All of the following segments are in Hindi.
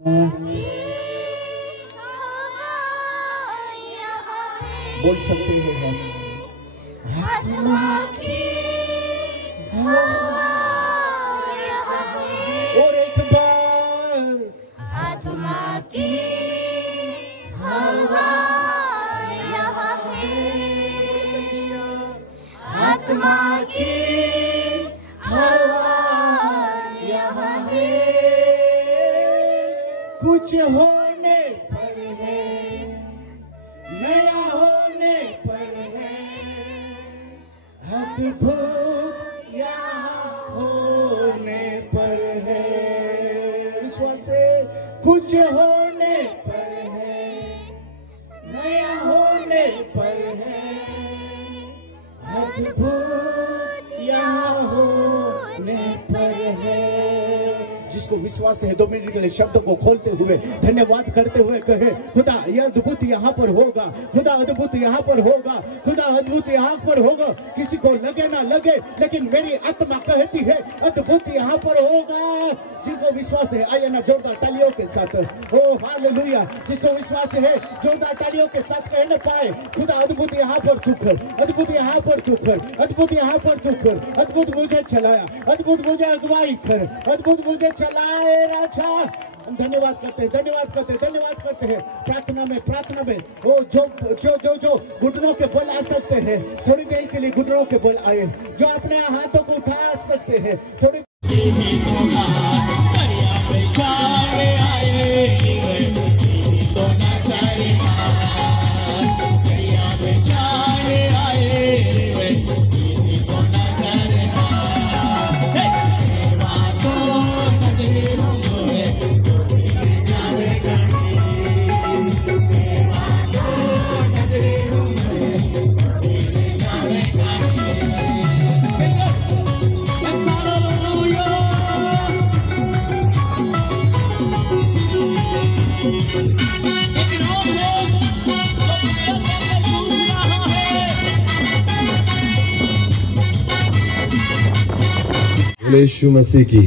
बोल सकते हैं हम आत्मा की हवा यहाँ है। और एक बार आत्मा की हवा यहाँ है। आत्मा की हवा यहाँ है। कुछ होने पर है, नया होने पर है, अद्भुत यहाँ होने पर है। विश्वास से कुछ होने पर है, नया होने पर है, अद्भुत यहाँ होने पर है। जिसको विश्वास है 2 मिनट के लिए शब्दों को खोलते हुए धन्यवाद करते हुए कहे, खुदा यह अद्भुत यहाँ पर होगा, खुदा अद्भुत यहाँ पर होगा, खुदा अद्भुत यहाँ पर होगा। किसी को लगे ना लगे, लेकिन मेरी आत्मा कहती है अद्भुत यहाँ पर होगा। जिसको विश्वास है आइए ना जोरदार तालियों के साथ, ओ हालेलुया। जिसको विश्वास है जोरदार तालियों के साथ कहने पाए, खुदा अद्भुत यहाँ पर तू कर, अद्भुत यहाँ पर तू कर, अद्भुत यहाँ पर तू कर, अद्भुत मुझे चलाया, अद्भुत मुझे अगुवाई कर, अद्भुत मुझे चलाए राजा। हम धन्यवाद करते हैं, धन्यवाद करते हैं, धन्यवाद करते हैं। प्रार्थना में वो जो जो जो जो घुटनों के बल आ सकते हैं, थोड़ी देर के लिए घुटनों के बल आए। जो अपने हाथों को उठा सकते हैं, थोड़ी यीशु मसीह की।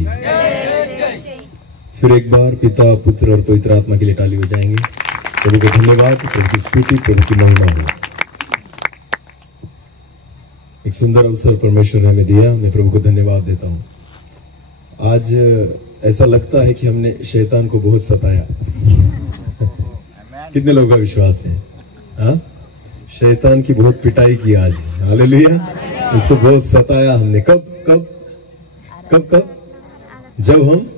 फिर एक बार पिता, पुत्र और पवित्र आत्मा के लिए ताली बजाएंगे। प्रभु को धन्यवाद, प्रभु की स्तुति, प्रभु की महिमा हो। एक सुंदर अवसर परमेश्वर ने हमें दिया, मैं प्रभु को धन्यवाद देता हूँ। आज ऐसा लगता है कि हमने शैतान को बहुत सताया। कितने लोगों का विश्वास है? हाँ, शैतान की बहुत पिटाई की आज। हालेलुया। इसको बहुत सताया हमने। कब कब कब कब? जब हम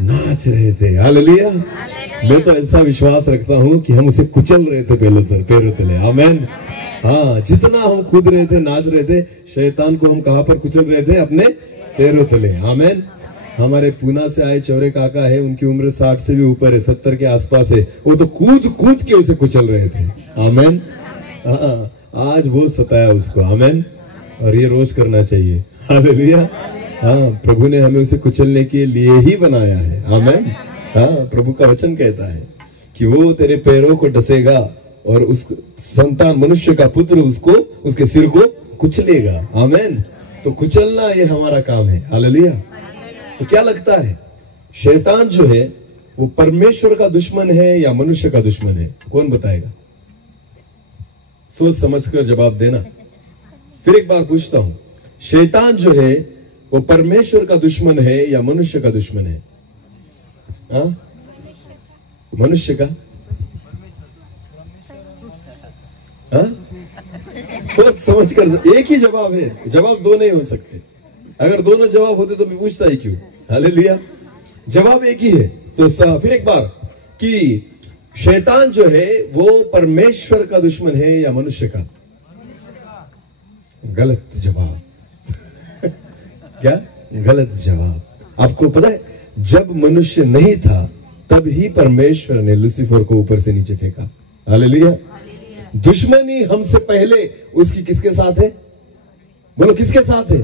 नाच रहे थे। हालेलुया। मैं तो ऐसा विश्वास रखता हूं कि हम उसे कुचल रहे थे पैरों तले। आमीन। हाँ, जितना हम कूद रहे थे, नाच रहे थे, शैतान को हम कहां पर कुचल रहे थे? अपने पैरों तले। आमीन। हमारे पूना से आए चौरे काका है, उनकी उम्र 60 से भी ऊपर है, 70 के आसपास है। वो तो कूद कूद के उसे कुचल रहे थे। आमीन। हाँ, आज बहुत सताया उसको। आमीन। और ये रोज करना चाहिए। हालेलुया। हाँ, प्रभु ने हमें उसे कुचलने के लिए ही बनाया है। आमीन। हाँ, प्रभु का वचन कहता है कि वो तेरे पैरों को डसेगा और उस संतान मनुष्य का पुत्र उसको, उसके सिर को कुचलेगा। आमीन। तो कुचलना ये हमारा काम है। हालेलुया। तो क्या लगता है, शैतान जो है वो परमेश्वर का दुश्मन है या मनुष्य का दुश्मन है? कौन बताएगा? सोच समझकर जवाब देना। फिर एक बार पूछता हूं, शैतान जो है वो परमेश्वर का दुश्मन है या मनुष्य का दुश्मन है? हाँ? मनुष्य का? हाँ? सोच समझकर, एक ही जवाब है, जवाब दो नहीं हो सकते। अगर दोनों जवाब होते तो मैं पूछता ही क्यों? हालेलुया। जवाब एक ही है। तो फिर एक बार कि शैतान जो है वो परमेश्वर का दुश्मन है या मनुष्य का? गलत जवाब। क्या? गलत जवाब। आपको पता है, जब मनुष्य नहीं था तब ही परमेश्वर ने लूसीफर को ऊपर से नीचे फेंका। हालेलुया। दुश्मनी हमसे पहले उसकी किसके साथ है? बोलो, किसके साथ है?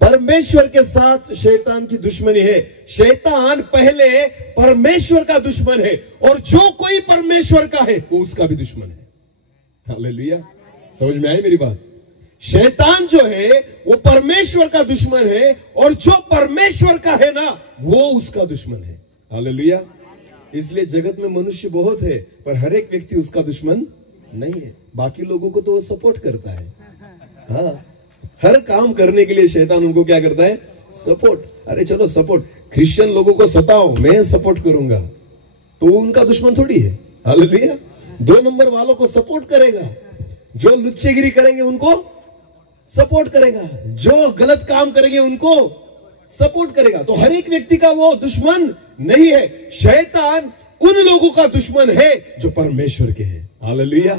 परमेश्वर के साथ शैतान की दुश्मनी है। शैतान पहले परमेश्वर का दुश्मन है, और जो कोई परमेश्वर का है वो उसका भी दुश्मन है। हालेलुया। समझ में आई मेरी बात? शैतान जो है वो परमेश्वर का दुश्मन है, और जो परमेश्वर का है ना वो उसका दुश्मन है। हालेलुया। इसलिए जगत में मनुष्य बहुत है, पर हर एक व्यक्ति उसका दुश्मन नहीं है। बाकी लोगों को तो वो सपोर्ट करता है। हाँ, हर काम करने के लिए शैतान उनको क्या करता है? सपोर्ट। अरे चलो सपोर्ट, क्रिश्चियन लोगों को सताओ, मैं सपोर्ट करूंगा, तो उनका दुश्मन थोड़ी है। हालेलुया। 2 नंबर वालों को सपोर्ट करेगा, जो लुच्चेगिरी करेंगे उनको सपोर्ट करेगा, जो गलत काम करेंगे उनको सपोर्ट करेगा। तो हर एक व्यक्ति का वो दुश्मन नहीं है। शैतान उन लोगों का दुश्मन है जो परमेश्वर के हैं। हालेलुया।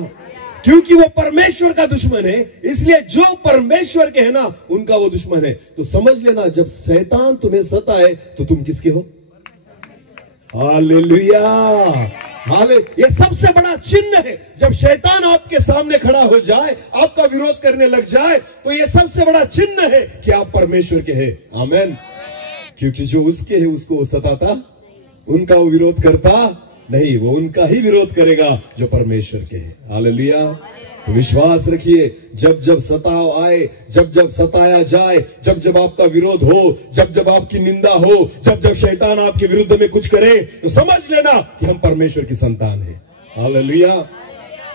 क्योंकि वो परमेश्वर का दुश्मन है, इसलिए जो परमेश्वर के है ना, उनका वो दुश्मन है। तो समझ लेना, जब शैतान तुम्हें सताए तो तुम किसके हो? हालेलुया। ये सबसे बड़ा चिन्ह है। जब शैतान आपके सामने खड़ा हो जाए, आपका विरोध करने लग जाए, तो ये सबसे बड़ा चिन्ह है कि आप परमेश्वर के हैं। आमीन। क्योंकि जो उसके है उसको वो सताता, उनका वो विरोध करता नहीं, वो उनका ही विरोध करेगा जो परमेश्वर के है। हालेलुया। तो विश्वास रखिए, जब जब सताव आए, जब जब सताया जाए, जब जब आपका विरोध हो, जब जब आपकी निंदा हो, जब जब शैतान आपके विरुद्ध में कुछ करे, तो समझ लेना कि हम परमेश्वर की संतान है। हालेलुया।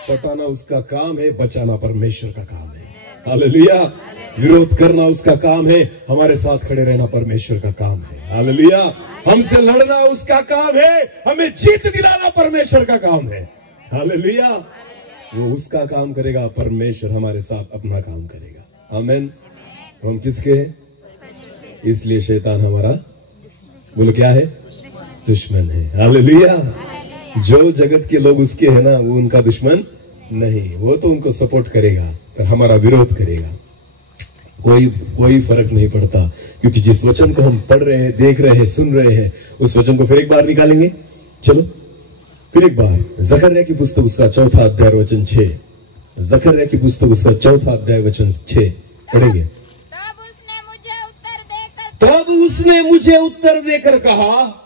सताना उसका काम है, बचाना परमेश्वर का काम है। हालेलुया। विरोध करना उसका काम है, हमारे साथ खड़े रहना परमेश्वर का काम है। हालेलुया। हमसे लड़ना उसका काम है, हमें जीत दिलाना परमेश्वर का काम है। हालेलुया। वो उसका काम करेगा, परमेश्वर हमारे साथ अपना काम करेगा। आमीन। हम किसके हैं? इसलिए शैतान हमारा, बोलो क्या है? दुश्मन है। हालेलुया। जो जगत के लोग उसके हैं ना, वो उनका दुश्मन नहीं, वो तो उनको सपोर्ट करेगा, पर हमारा विरोध करेगा। कोई फर्क नहीं पड़ता, क्योंकि जिस वचन को हम पढ़ रहे हैं, देख रहे हैं, सुन रहे हैं, उस वचन को फिर एक बार निकालेंगे। चलो फिर एक बार, जकर्या की पुस्तक उसका 4 अध्याय वचन 6। जकर्या की पुस्तक उसका 4 अध्याय वचन 6 पढ़ेंगे। तब उसने मुझे उत्तर देकर कहा,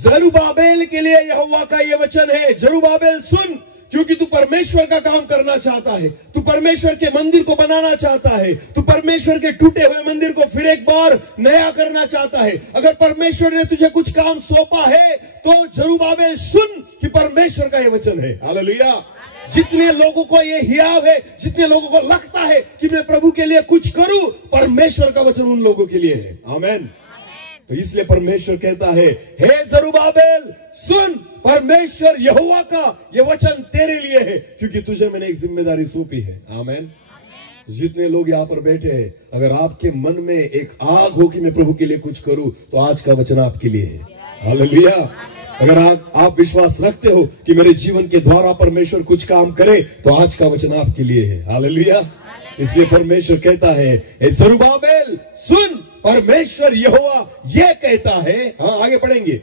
जरुब्बाबेल के लिए यहोवा का ये वचन है। जरुब्बाबेल सुन, क्योंकि तू परमेश्वर का काम करना चाहता है, तू परमेश्वर के मंदिर को बनाना चाहता है, तू परमेश्वर के टूटे हुए मंदिर को फिर एक बार नया करना चाहता है। अगर परमेश्वर ने तुझे कुछ काम सौंपा है, तो जरुब्बाबेल सुन कि परमेश्वर का ये वचन है। हालेलुया। जितने लोगों को ये हियाव है, जितने लोगों को लगता है कि मैं प्रभु के लिए कुछ करूं, परमेश्वर का वचन उन लोगों के लिए है। आमीन। तो इसलिए परमेश्वर कहता है, हे जरुब्बाबेल सुन, परमेश्वर यहोवा का ये वचन तेरे लिए है, क्योंकि तुझे मैंने एक जिम्मेदारी सौंपी है। आमीन। जितने लोग यहाँ पर बैठे हैं, अगर आपके मन में एक आग हो कि मैं प्रभु के लिए कुछ करूं, तो आज का वचन आपके लिए है। हालेलुया। अगर आप विश्वास रखते हो कि मेरे जीवन के द्वारा परमेश्वर कुछ काम करे, तो आज का वचन आपके लिए है। हालेलुया। इसलिए परमेश्वर कहता है, हे जरुब्बाबेल सुन, परमेश्वर यहोवा ये कहता है। हाँ, आगे पढ़ेंगे।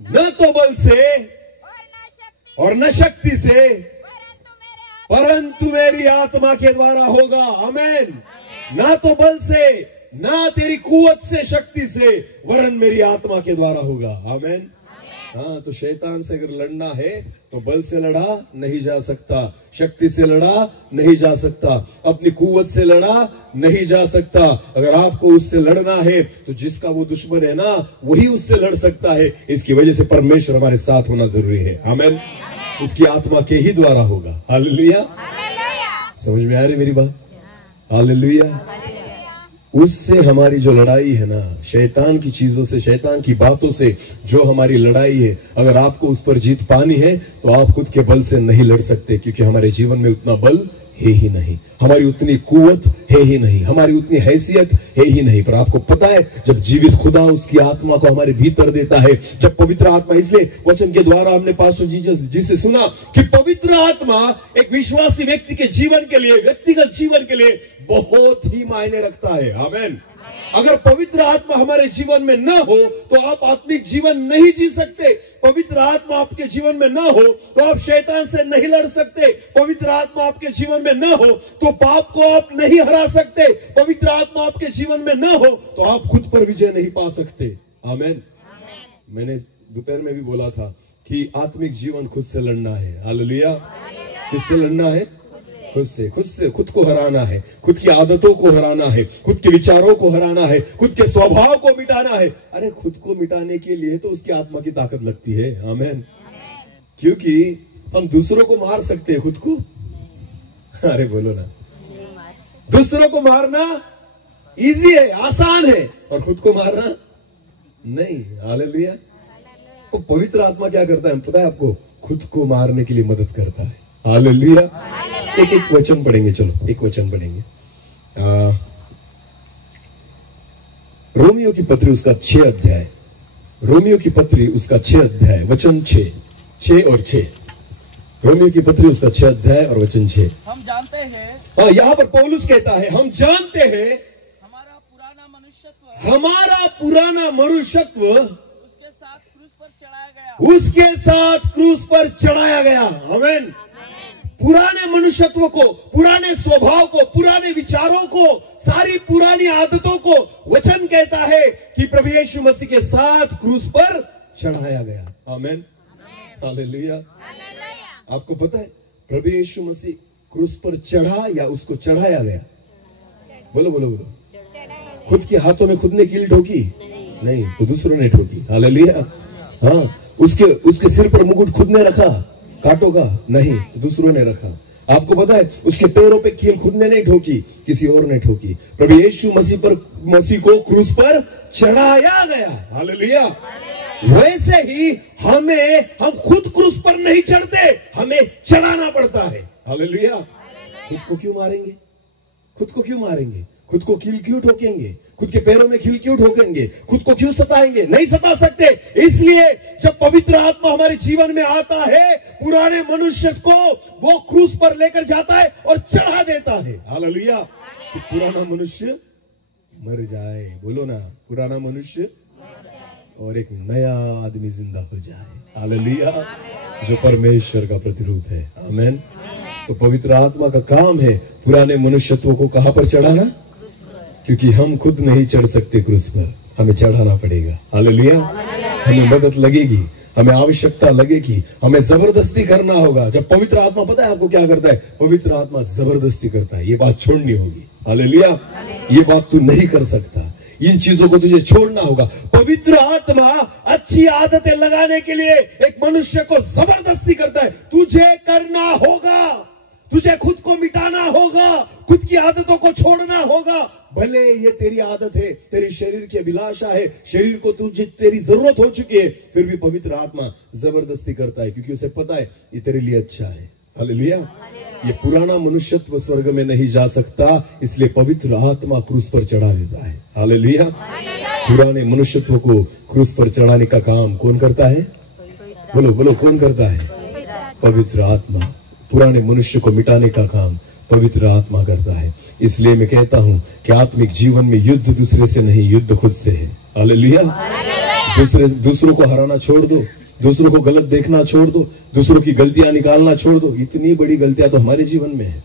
न तो बल से और न शक्ति से, परंतु मेरी आत्मा के द्वारा होगा। आमीन। ना तो बल से, ना तेरी कुवत से, शक्ति से, वरन मेरी आत्मा के द्वारा होगा। आमीन। हाँ, तो शैतान से अगर लड़ना है तो बल से लड़ा नहीं जा सकता, शक्ति से लड़ा नहीं जा सकता, अपनी कुवत से लड़ा नहीं जा सकता। अगर आपको उससे लड़ना है तो जिसका वो दुश्मन है ना, वही उससे लड़ सकता है। इसकी वजह से परमेश्वर हमारे साथ होना जरूरी है। आमीन। उसकी आत्मा के ही द्वारा होगा। हालेलुया। समझ में आ रही मेरी बात? हालेलुया। उससे हमारी जो लड़ाई है ना, शैतान की चीजों से, शैतान की बातों से जो हमारी लड़ाई है, अगर आपको उस पर जीत पानी है तो आप खुद के बल से नहीं लड़ सकते, क्योंकि हमारे जीवन में उतना बल है ही नहीं, हमारी उतनी कुवत है ही नहीं, हमारी उतनी हैसियत है ही नहीं। पर आपको पता है, जब जीवित खुदा उसकी आत्मा को हमारे भीतर देता है, जब पवित्र आत्मा, इसलिए वचन के द्वारा हमने पास्टर जी से सुना कि पवित्र आत्मा एक विश्वासी व्यक्ति के जीवन के लिए, व्यक्तिगत जीवन के लिए बहुत ही मायने रखता है। आमीन। अगर पवित्र आत्मा हमारे जीवन में न हो तो आप आत्मिक जीवन नहीं जी सकते। पवित्र आत्मा आपके जीवन में न हो तो आप शैतान से नहीं लड़ सकते। पवित्र आत्मा आपके जीवन में न हो तो पाप को आप नहीं हरा सकते। पवित्र आत्मा आपके जीवन में न हो तो आप खुद पर विजय नहीं पा सकते। आमीन। मैंने दोपहर में भी बोला था कि आत्मिक जीवन खुद से लड़ना है। हालेलुया। किससे लड़ना है? खुद को हराना है, खुद की आदतों को हराना है, खुद के विचारों को हराना है, खुद के स्वभाव को मिटाना है। अरे खुद को मिटाने के लिए तो उसकी आत्मा की ताकत लगती है। आमीन। क्योंकि हम दूसरों को मार सकते हैं, खुद को अरे बोलो ना, दूसरों को मारना इजी है, आसान है, और खुद को मारना नहीं। हालेलुया। तो पवित्र आत्मा क्या करता है पता है आपको? खुद को मारने के लिए मदद करता है। हालेलुया। एक वचन पढ़ेंगे, चलो एक वचन पढ़ेंगे। रोमियो की पत्री उसका 6 अध्याय, रोमियो की पत्री उसका 6 अध्याय वचन 6 और 6। रोमियो की पत्री उसका 6 अध्याय और वचन 6। हम जानते हैं, हाँ, यहाँ पर पौलुस कहता है हम जानते हैं हमारा पुराना मनुष्यत्व उसके साथ क्रूस पर चढ़ाया गया। आमीन। पुराने मनुष्यत्व को, पुराने स्वभाव को, पुराने विचारों को, सारी पुरानी आदतों को वचन कहता है कि प्रभु यीशु मसीह के साथ क्रूस पर चढ़ाया गया। आमीन। हालेलुया। आपको पता है प्रभु यीशु मसीह क्रूस पर चढ़ा या उसको चढ़ाया गया? बोलो बोलो बोलो। खुद के हाथों में खुद ने कील ठोकी? नहीं, तो दूसरों ने ठोकी। हालेलुया। हाँ, उसके सिर पर मुकुट खुद ने रखा कांटों का? नहीं, तो दूसरों ने रखा। आपको पता है उसके पैरों पे कील खुद ने नहीं ठोकी, किसी और ने ठोकी। प्रभु यीशु मसीह को क्रूस पर चढ़ाया गया। हालेलुया। वैसे ही हम खुद क्रूस पर नहीं चढ़ते, हमें चढ़ाना पड़ता है। हालेलुया। खुद को क्यों मारेंगे? खुद को क्यों मारेंगे? खुद को कील क्यों ठोकेंगे? खुद के पैरों में कील क्यों ठोकेंगे? खुद को क्यों सताएंगे? नहीं सता सकते। इसलिए जब पवित्र आत्मा हमारे जीवन में आता है, पुराने मनुष्य को वो क्रूस पर लेकर जाता है और चढ़ा देता है। हालेलुया। कि पुराना मनुष्य मर जाए। बोलो ना, पुराना मनुष्य और एक नया आदमी जिंदा हो जाए। हालेलुया। जो परमेश्वर का प्रतिरूप है। आमीन। तो पवित्र आत्मा का काम है पुराने मनुष्यत्व को कहां पर चढ़ाना? क्योंकि हम खुद नहीं चढ़ सकते क्रूस पर, हमें चढ़ाना पड़ेगा। हालेलुया। हमें मदद लगेगी, हमें आवश्यकता लगेगी, हमें जबरदस्ती करना होगा। जब पवित्र आत्मा, पता है आपको क्या करता है? पवित्र आत्मा जबरदस्ती करता है। ये बात छोड़नी होगी। हालेलुया। ये बात तू नहीं कर सकता, इन चीजों को तुझे छोड़ना होगा। पवित्र आत्मा अच्छी आदतें लगाने के लिए एक मनुष्य को जबरदस्ती करता है। तुझे करना होगा, तुझे खुद को मिटाना होगा, खुद की आदतों को छोड़ना होगा। भले ये तेरी आदत है, तेरी शरीर की अभिलाषा है, शरीर को तुझे तेरी जरूरत हो चुकी है, फिर भी पवित्र आत्मा जबरदस्ती करता है, क्योंकि उसे पता है ये तेरे लिए अच्छा है। हालेलुया। ये पुराना मनुष्यत्व स्वर्ग में नहीं जा सकता, इसलिए पवित्र आत्मा क्रूस पर चढ़ा देता है। हालेलुया। पुराने मनुष्यत्व को क्रूस पर चढ़ाने का काम कौन करता है? बोलो बोलो, कौन करता है? पवित्र आत्मा। पुराने मनुष्य को मिटाने का काम पवित्र आत्मा करता है। इसलिए मैं कहता हूं कि आत्मिक जीवन में युद्ध दूसरे से नहीं, युद्ध खुद से है। हालेलुया। दूसरों को हराना छोड़ दो, दूसरों को गलत देखना छोड़ दो, दूसरों की गलतियां निकालना छोड़ दो। इतनी बड़ी गलतियां तो हमारे जीवन में है।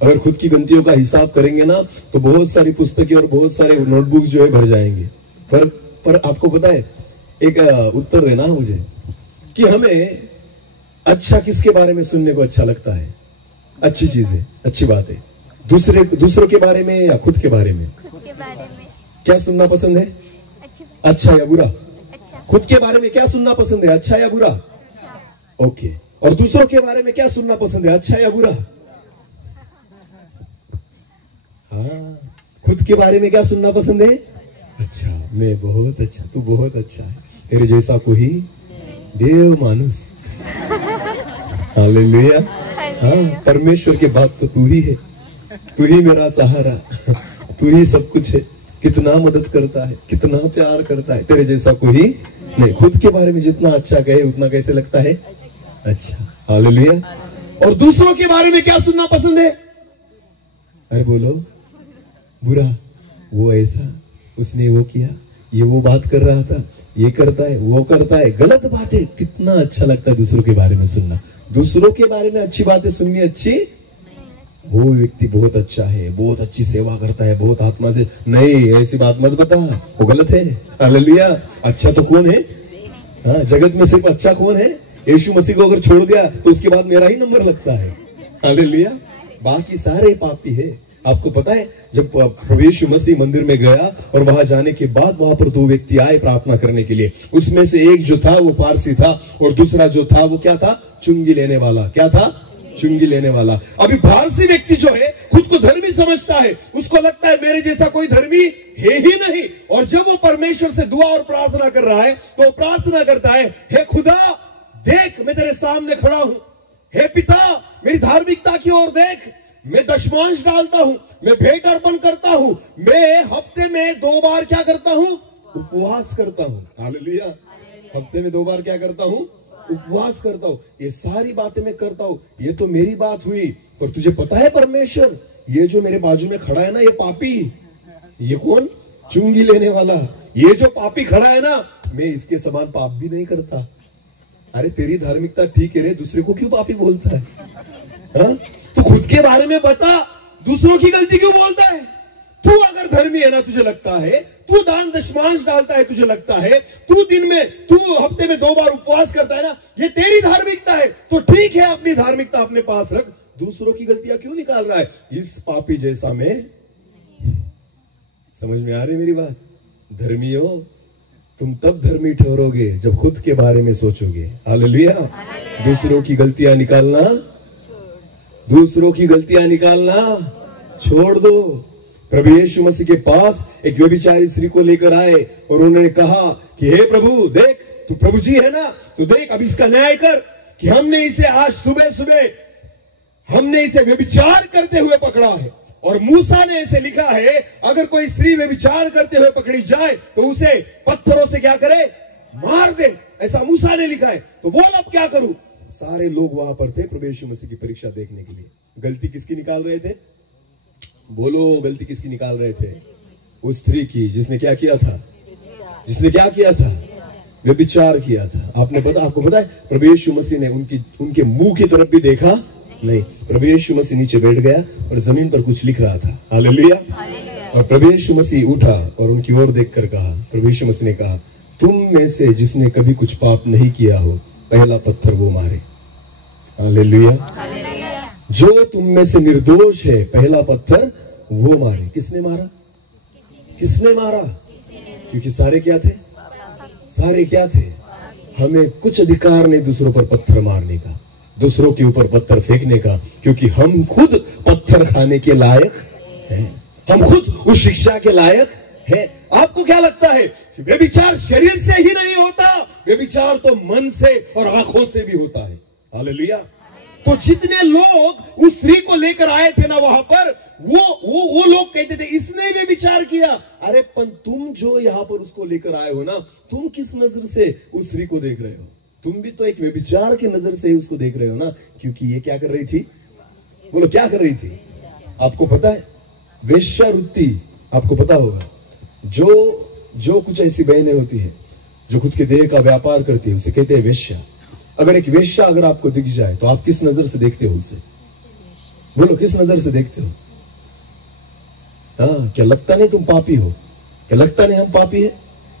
अगर खुद की गलतियों का हिसाब करेंगे ना, तो बहुत सारी पुस्तकें और बहुत सारे नोटबुक जो है भर जाएंगे। पर आपको पता है, एक उत्तर देना मुझे कि हमें अच्छा किसके बारे में सुनने को अच्छा लगता है? अच्छी चीजें, अच्छी बातें, दूसरों के बारे में या खुद के बारे में? खुद के बारे में। क्या सुनना पसंद है? अच्छा या बुरा? अच्छा। खुद के बारे में क्या सुनना पसंद है? अच्छा या बुरा? अच्छा। ओके। और दूसरों के बारे में क्या सुनना पसंद है? अच्छा या बुरा? हाँ। खुद के बारे में क्या सुनना पसंद है? अच्छा, मैं बहुत अच्छा, तू बहुत अच्छा है, तेरे जैसा कोई देव मानुष। हालेलुया। हाँ, परमेश्वर के बात तो तू ही है, तू ही मेरा सहारा, तू ही सब कुछ है। कितना मदद करता है, कितना प्यार करता है, तेरे जैसा कोई नहीं। खुद के बारे में जितना अच्छा कहे उतना कैसे लगता है? अच्छा। हालेलुया। और दूसरों के बारे में क्या सुनना पसंद है? अरे बोलो, बुरा, वो ऐसा, उसने वो किया, ये वो बात कर रहा था, ये करता है, वो करता है, गलत बातें। कितना अच्छा लगता है दूसरों के बारे में सुनना। दूसरों के बारे में अच्छी बातें सुननी अच्छी, वो व्यक्ति बहुत अच्छा है, बहुत अच्छी सेवा करता है, बहुत आत्मा से। नहीं, ऐसी बात मत बता, वो गलत है। हालेलुया। अच्छा तो कौन है? हाँ, जगत में सिर्फ अच्छा कौन है? यीशु मसीह को अगर छोड़ दिया तो उसके बाद मेरा ही नंबर लगता है। हालेलुया। बाकी सारे पापी है। आपको पता है जब प्रभु यीशु मसीह मंदिर में गया और वहां जाने के बाद वहां पर 2 व्यक्ति आए प्रार्थना करने के लिए। उसमें से एक जो था वो पारसी था और दूसरा जो था वो क्या था? चुंगी लेने वाला। क्या था? चुंगी लेने वाला। अभी पारसी व्यक्ति जो है खुद को धर्मी समझता है, उसको लगता है मेरे जैसा कोई धर्मी है ही नहीं। और जब वो परमेश्वर से दुआ और प्रार्थना कर रहा है तो प्रार्थना करता है, हे खुदा देख मैं तेरे सामने खड़ा हूं, हे पिता मेरी धार्मिकता की ओर देख, मैं दशमांश डालता हूं, मैं भेंट अर्पण करता हूं, मैं हफ्ते में 2 बार क्या करता हूं? उपवास करता हूं। हालेलुया। हफ्ते में 2 बार क्या करता हूं? उपवास करता हूं। ये सारी बातें मैं करता हूं। ये तो मेरी बात हुई, पर तुझे पता है परमेश्वर, ये जो मेरे बाजू में खड़ा है ना, ये पापी, ये कौन? चुंगी लेने वाला। ये जो पापी खड़ा है ना, मैं इसके समान पाप भी नहीं करता। अरे तेरी धार्मिकता ठीक है रे, दूसरे को क्यों पापी बोलता है? हा? तू खुद के बारे में बता, दूसरों की गलती क्यों बोलता है? तू अगर धर्मी है ना, तुझे लगता है, तू दान दशमांश डालता है, तुझे लगता है, तू हफ्ते में 2 बार उपवास करता है ना, ये तेरी धार्मिकता है, तो ठीक है, अपनी धार्मिकता अपने पास रख, दूसरों की गलतियां क्यों निकाल रहा है? इस पापी जैसा मैं। समझ में आ रही मेरी बात? धर्मियों, तुम तब धर्मी ठहरोगे जब खुद के बारे में सोचोगे। हालेलुया। दूसरों की गलतियां निकालना, दूसरों की गलतियां निकालना छोड़ दो। प्रभु यीशु मसीह के पास एक व्यभिचारी स्त्री को लेकर आए और उन्होंने कहा कि हे प्रभु देख, तू प्रभु जी है ना, तो देख अब इसका न्याय कर कि हमने इसे आज सुबह सुबह हमने इसे व्यभिचार करते हुए पकड़ा है। और मूसा ने ऐसे लिखा है, अगर कोई स्त्री व्यभिचार करते हुए पकड़ी जाए तो उसे पत्थरों से क्या करे? मार दे। ऐसा मूसा ने लिखा है। तो बोल अब क्या करूं? सारे लोग वहां पर थे प्रभु यीशु मसीह की परीक्षा देखने के लिए। गलती किसकी निकाल रहे थे? बोलो, गलती किसकी निकाल रहे थे? उस स्त्री की, जिसने क्या किया था? जिसने क्या किया था? व्यभिचार किया था। आपको पता है प्रभु यीशु मसीह ने उनके मुंह की तरफ भी देखा नहीं। प्रभु यीशु मसीह नीचे बैठ गया और जमीन पर कुछ लिख रहा था। हालेलुया। और प्रभु यीशु मसीह उठा और उनकी ओर देखकर कहा, प्रभु यीशु मसीह ने कहा, तुम में से जिसने कभी कुछ पाप नहीं किया हो, पहला पत्थर वो मारे। हालेलुया। जो तुम में से निर्दोष है, पहला पत्थर वो मारे। किसने मारा? किसने मारा? क्योंकि सारे क्या थे? सारे क्या थे? हमें कुछ अधिकार नहीं दूसरों पर पत्थर मारने का, दूसरों के ऊपर पत्थर फेंकने का, क्योंकि हम खुद पत्थर खाने के लायक हैं। हम खुद उस शिक्षा के लायक हैं। आपको क्या लगता है? व्यभिचार शरीर से ही नहीं होता, व्यभिचार तो मन से और आंखों से भी होता है। हालेलुया। तो जितने लोग उस स्त्री को लेकर आए थे ना वहां पर, वो लोग कहते थे इसने व्यभिचार किया। अरे पण तुम जो यहां पर उसको लेकर आए हो ना, तुम किस नजर से उस स्त्री को देख रहे हो? तुम भी तो एक व्यभिचार की नजर से उसको देख रहे हो ना, क्योंकि ये क्या कर रही थी? बोलो, क्या कर रही थी? आपको पता है वेश्यावृत्ति, आपको पता होगा, जो कुछ ऐसी बहनें होती है जो खुद के देह का व्यापार करती है, उसे कहते हैं वेश्या। अगर एक वेश्या अगर आपको दिख जाए तो आप किस नजर से देखते हो उसे? बोलो, किस नजर से देखते हो? हाँ, क्या लगता नहीं तुम पापी हो? क्या लगता नहीं हम पापी है?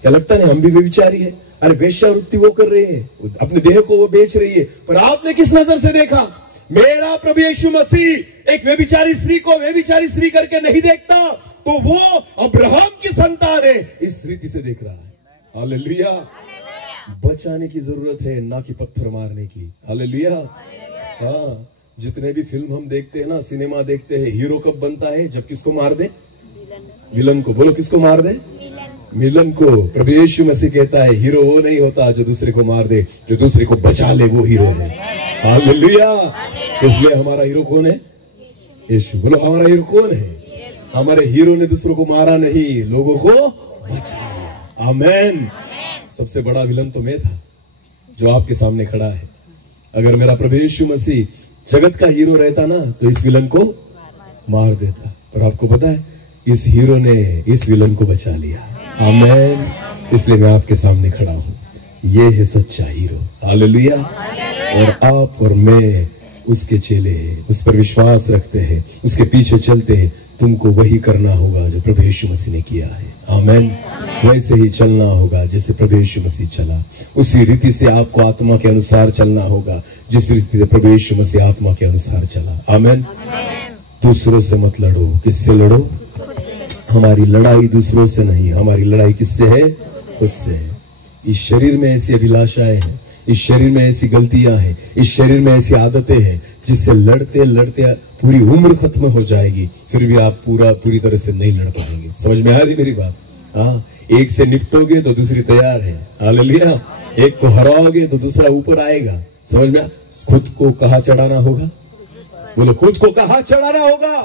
क्या लगता नहीं हम भी व्यभिचारी है? अरे वेश्यावृत्ति वो कर रही है, अपने देह को वो बेच रही है, पर आपने किस नजर से देखा? मेरा प्रभु यीशु मसीह एक व्यभिचारी स्त्री को व्यभिचारी स्त्री करके नहीं देखता, तो वो अब्राहम की संतान है, इस रीति से देख रहा है। हालेलुया। बचाने की जरूरत है, ना कि पत्थर मारने की। हालेलुया। हाँ, जितने भी फिल्म हम देखते हैं ना, सिनेमा देखते हैं, हीरो कब बनता है? जब किसको मार दे? विलन को। बोलो, किसको मार दे? विलन को। प्रभु यीशु मसीह कहता है हीरो वो नहीं होता जो दूसरे को मार दे, जो दूसरे को बचा ले वो हीरो है। हालेलुया। इसलिए हमारा हीरो कौन है? यीशु। बोलो, हमारा हीरो कौन है? हमारे हीरो ने दूसरों को मारा नहीं, लोगों को बचाया। आमेन। सबसे बड़ा विलन तो मैं था जो आपके सामने खड़ा है। अगर मेरा प्रभु यीशु मसीह जगत का हीरो रहता ना, तो इस विलन को मार देता। और आपको पता है इस हीरो ने इस विलन को बचा लिया। आमेन। इसलिए मैं आपके सामने खड़ा हूं। ये है सच्चा हीरो। हालेलुया। और आप और मैं उसके चेले हैं, उस पर विश्वास रखते हैं, उसके पीछे चलते हैं। तुमको वही करना होगा जो प्रभु यीशु मसीह ने किया है। आमेन। वैसे ही चलना होगा जैसे प्रभु यीशु मसीह चला। उसी रीति से आपको आत्मा के अनुसार चलना होगा, जिस रीति से प्रभु यीशु मसीह आत्मा के अनुसार चला। आमेन। दूसरों से मत लड़ो। किससे लड़ो? हमारी लड़ाई दूसरों से नहीं, हमारी लड़ाई किससे है? खुद से है। इस शरीर में ऐसी अभिलाषाएं हैं, इस शरीर में ऐसी गलतियां हैं, इस शरीर में ऐसी आदतें हैं जिससे लड़ते लड़ते पूरी उम्र खत्म हो जाएगी, फिर भी आप पूरी तरह से नहीं लड़ पाएंगे। समझ में आ रही मेरी बात? हाँ, एक से निपटोगे तो दूसरी तैयार है। हालेलुया। एक को हराओगे तो दूसरा ऊपर आएगा। समझ में? खुद को कहाँ चढ़ाना होगा? बोलो, खुद को कहाँ चढ़ाना होगा?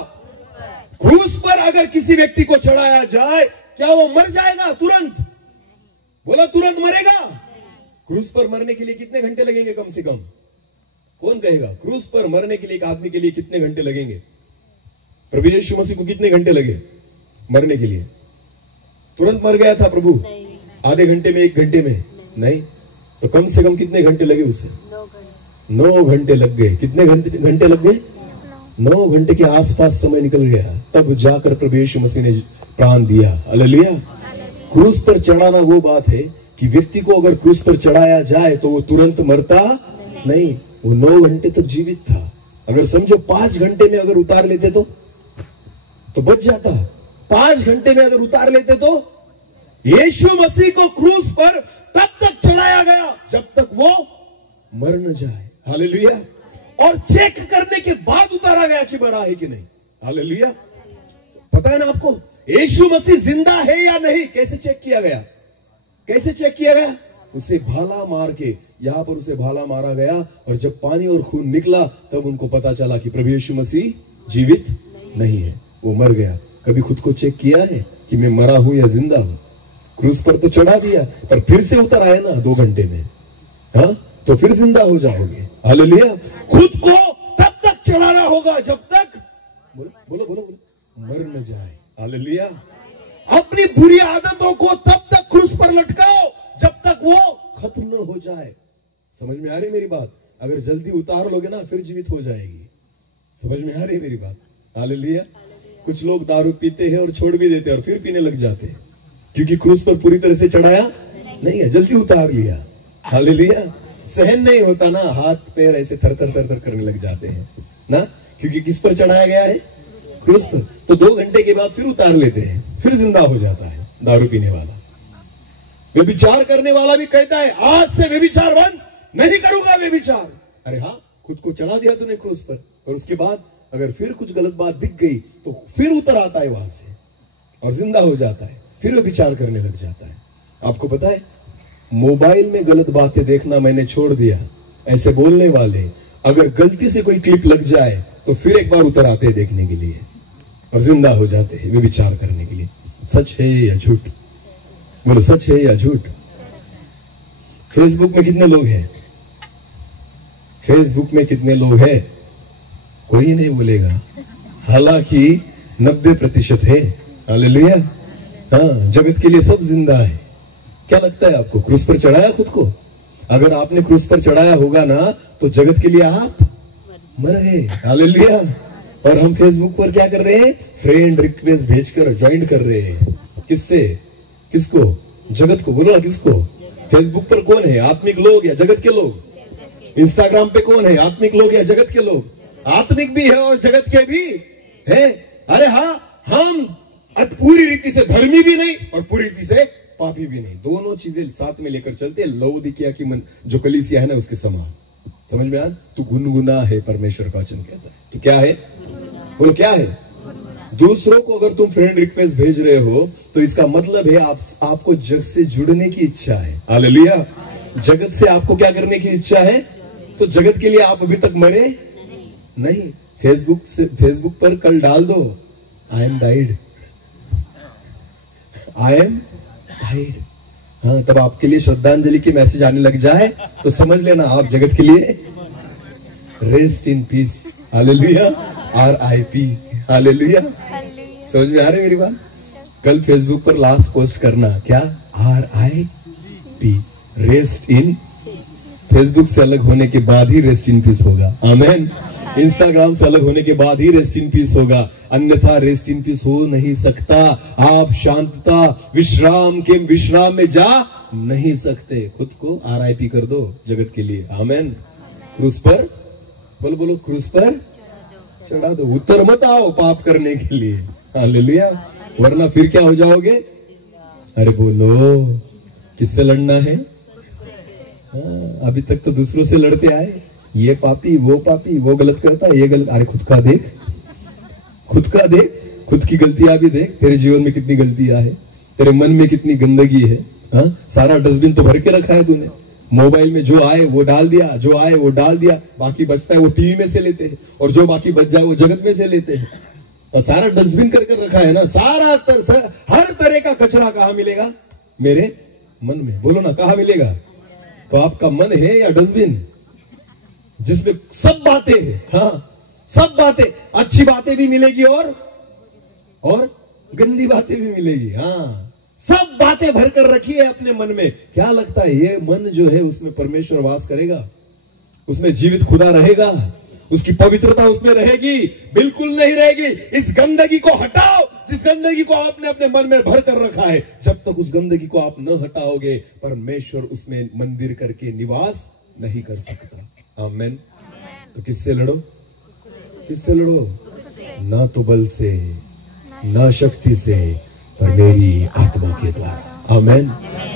क्रूस पर अगर किसी व्यक्ति को चढ़ाया जाए, क्या वो मर जाएगा तुरंत? बोला, तुरंत मरेगा? क्रूस पर मरने के लिए कितने घंटे लगेंगे कम से कम? कौन कहेगा? क्रूस पर मरने के लिए एक आदमी के लिए कितने घंटे लगेंगे? प्रभु यीशु मसीह को कितने घंटे लगे मरने के लिए? तुरंत मर गया था प्रभु? आधे घंटे में, 1 घंटे में? नहीं। तो कम से कम कितने घंटे लगे उसे? 9 घंटे लग गए। कितने घंटे लग गए? 9 घंटे के आसपास समय निकल गया, तब जाकर प्रभु यीशु मसीह ने प्राण दिया। हालेलुया। क्रूस पर चढ़ाना वो बात है कि व्यक्ति को अगर क्रूस पर चढ़ाया जाए तो वो तुरंत मरता नहीं, वो 9 घंटे तो जीवित था। अगर समझो 5 घंटे में अगर उतार लेते तो बच जाता। 5 घंटे में अगर उतार लेते तो यीशु मसीह को क्रूस पर तब तक चढ़ाया गया जब तक वो मर न जाए। हालेलुया। और चेक करने के बाद उतारा गया कि मरा है कि नहीं। हालेलुया। पता है ना आपको यीशु मसीह जिंदा है या नहीं? कैसे चेक किया गया? कैसे चेक किया गया? उसे भाला मार के, यहां पर उसे भाला मारा गया, और जब पानी और खून निकला तब उनको पता चला कि प्रभु यीशु मसीह जीवित नहीं है, वो मर गया। कभी खुद को चेक किया है कि मैं मरा हूं या जिंदा हूं? क्रूस पर तो चढ़ा दिया, पर फिर से उतर आए ना 2 घंटे में, हाँ, तो फिर जिंदा हो जाओगे। हालेलुया। खुद को तब तक चढ़ाना होगा जब तक बोलो मर न जाए। हालेलुया। अपनी बुरी आदतों को तब तक क्रूस पर लटकाओ जब तक वो खत्म न हो जाए। समझ में आ रही मेरी बात? अगर जल्दी उतार लोगे ना फिर जीवित हो जाएगी। समझ में आ रही मेरी बात? हालेलुया। कुछ लोग दारू पीते हैं और छोड़ भी देते हैं और फिर पीने लग जाते हैं, क्योंकि क्रूस पर पूरी तरह से चढ़ाया नहीं है, जल्दी उतार लिया। हालेलुया। सहन नहीं होता ना, हाथ पैर ऐसे थर थर करने लग जाते हैं ना, क्योंकि किस पर चढ़ाया गया है? क्रूस पर। तो 2 घंटे के बाद फिर उतार लेते हैं, फिर जिंदा हो जाता है दारू पीने वाला। व्यभिचार करने वाला भी कहता है आज से व्यभिचार बंद, नहीं करूंगा व्यभिचार। अरे हाँ, खुद को चढ़ा दिया तूने क्रूस पर, और उसके बाद अगर फिर कुछ गलत बात दिख गई तो फिर उतर आता है वहां से और जिंदा हो जाता है, फिर व्यभिचार करने लग जाता है। आपको पता है, मोबाइल में गलत बातें देखना मैंने छोड़ दिया, ऐसे बोलने वाले अगर गलती से कोई क्लिप लग जाए तो फिर एक बार उतर आते हैं देखने के लिए और जिंदा हो जाते हैं व्यभिचार करने के लिए। सच है या झूठ? बोलो, सच है या झूठ? फेसबुक में कितने लोग हैं? फेसबुक में कितने लोग हैं? कोई नहीं बोलेगा, हालांकि 90% है। हालेलुया। हाँ, जगत के लिए सब जिंदा है। क्या लगता है आपको, क्रूस पर चढ़ाया खुद को? अगर आपने क्रूस पर चढ़ाया होगा ना तो जगत के लिए आप मर गए। हालेलुया। और हम फेसबुक पर क्या कर रहे हैं? फ्रेंड रिक्वेस्ट भेजकर ज्वाइन कर रहे हैं। किससे? किसको? जगत को। बोलो ना, किसको? फेसबुक पर कौन है? आत्मिक लोग या जगत के लोग? इंस्टाग्राम पे कौन है? आत्मिक लोग या जगत के लोग? आत्मिक भी है और जगत के भी है। अरे हाँ, हम पूरी रीति से धर्मी भी नहीं और पूरी रीति से पापी भी नहीं, दोनों चीजें साथ में लेकर चलते हैं। लौदीकिया की मन जो कलीसिया है ना, उसके समान। समझ में आया? तू गुनगुना है, परमेश्वर का वचन कहता है। तो क्या है? बोलो, क्या है? दूसरों को अगर तुम फ्रेंड रिक्वेस्ट भेज रहे हो तो इसका मतलब है आपको जग से जुड़ने की इच्छा है। हालेलुया। जगत से आपको क्या करने की इच्छा है? तो जगत के लिए आप अभी तक मरे नहीं। फेसबुक पर कल डाल दो, I am died, I am died. हाँ, तब आपके लिए श्रद्धांजलि के मैसेज आने लग जाए तो समझ लेना आप जगत के लिए rest in peace. Hallelujah. RIP। Hallelujah. समझ में आ रही मेरी बात? कल फेसबुक पर लास्ट पोस्ट करना, क्या? RIP, rest in. फेसबुक से अलग होने के बाद ही रेस्ट इन पीस होगा। आमेन। इंस्टाग्राम से अलग होने के बाद ही रेस्ट इन पीस होगा, अन्यथा रेस्ट इन पीस हो नहीं सकता। आप शांतता विश्राम में जा नहीं सकते। खुद को RIP कर दो जगत के लिए। आमेन। क्रूस पर बोलो, क्रूस पर चढ़ा दो, उतर मत आओ पाप करने के लिए, हालेलुया, वरना फिर क्या हो जाओगे। अरे बोलो, किससे लड़ना है? अभी तक तो दूसरों से लड़ते आए, ये पापी, वो गलत करता है, ये गलत। अरे खुद का देख, खुद का देख, खुद की गलतियां भी देख। तेरे जीवन में कितनी गलतियां है, तेरे मन में कितनी गंदगी है। सारा डस्टबिन तो भर के रखा है तूने। मोबाइल में जो आए वो डाल दिया, जो आए वो डाल दिया, बाकी बचता है वो टीवी में से लेते हैं, और जो बाकी बच जाए वो जगत में से लेते हैं। और सारा डस्टबिन कर रखा है ना, हर तरह का कचरा कहाँ मिलेगा? मेरे मन में। बोलो ना, कहाँ मिलेगा? तो आपका मन है या डस्टबिन जिसमें सब बातें हैं? हाँ, सब बातें, अच्छी बातें भी मिलेगी और गंदी बातें भी मिलेगी। हाँ, सब बातें भरकर रखी है अपने मन में। क्या लगता है ये मन जो है उसमें परमेश्वर वास करेगा? उसमें जीवित खुदा रहेगा? उसकी पवित्रता उसमें रहेगी? बिल्कुल नहीं रहेगी। इस गंदगी को हटाओ, जिस गंदगी को आपने अपने मन में भर कर रखा है। जब तक उस गंदगी को आप न हटाओगे, परमेश्वर उसमें मंदिर करके निवास नहीं कर सकता। आमीन। तो किससे लड़ो? किससे लड़ो? ना तो बल से, ना शक्ति से, पर मेरी आत्मा के द्वारा। आमीन।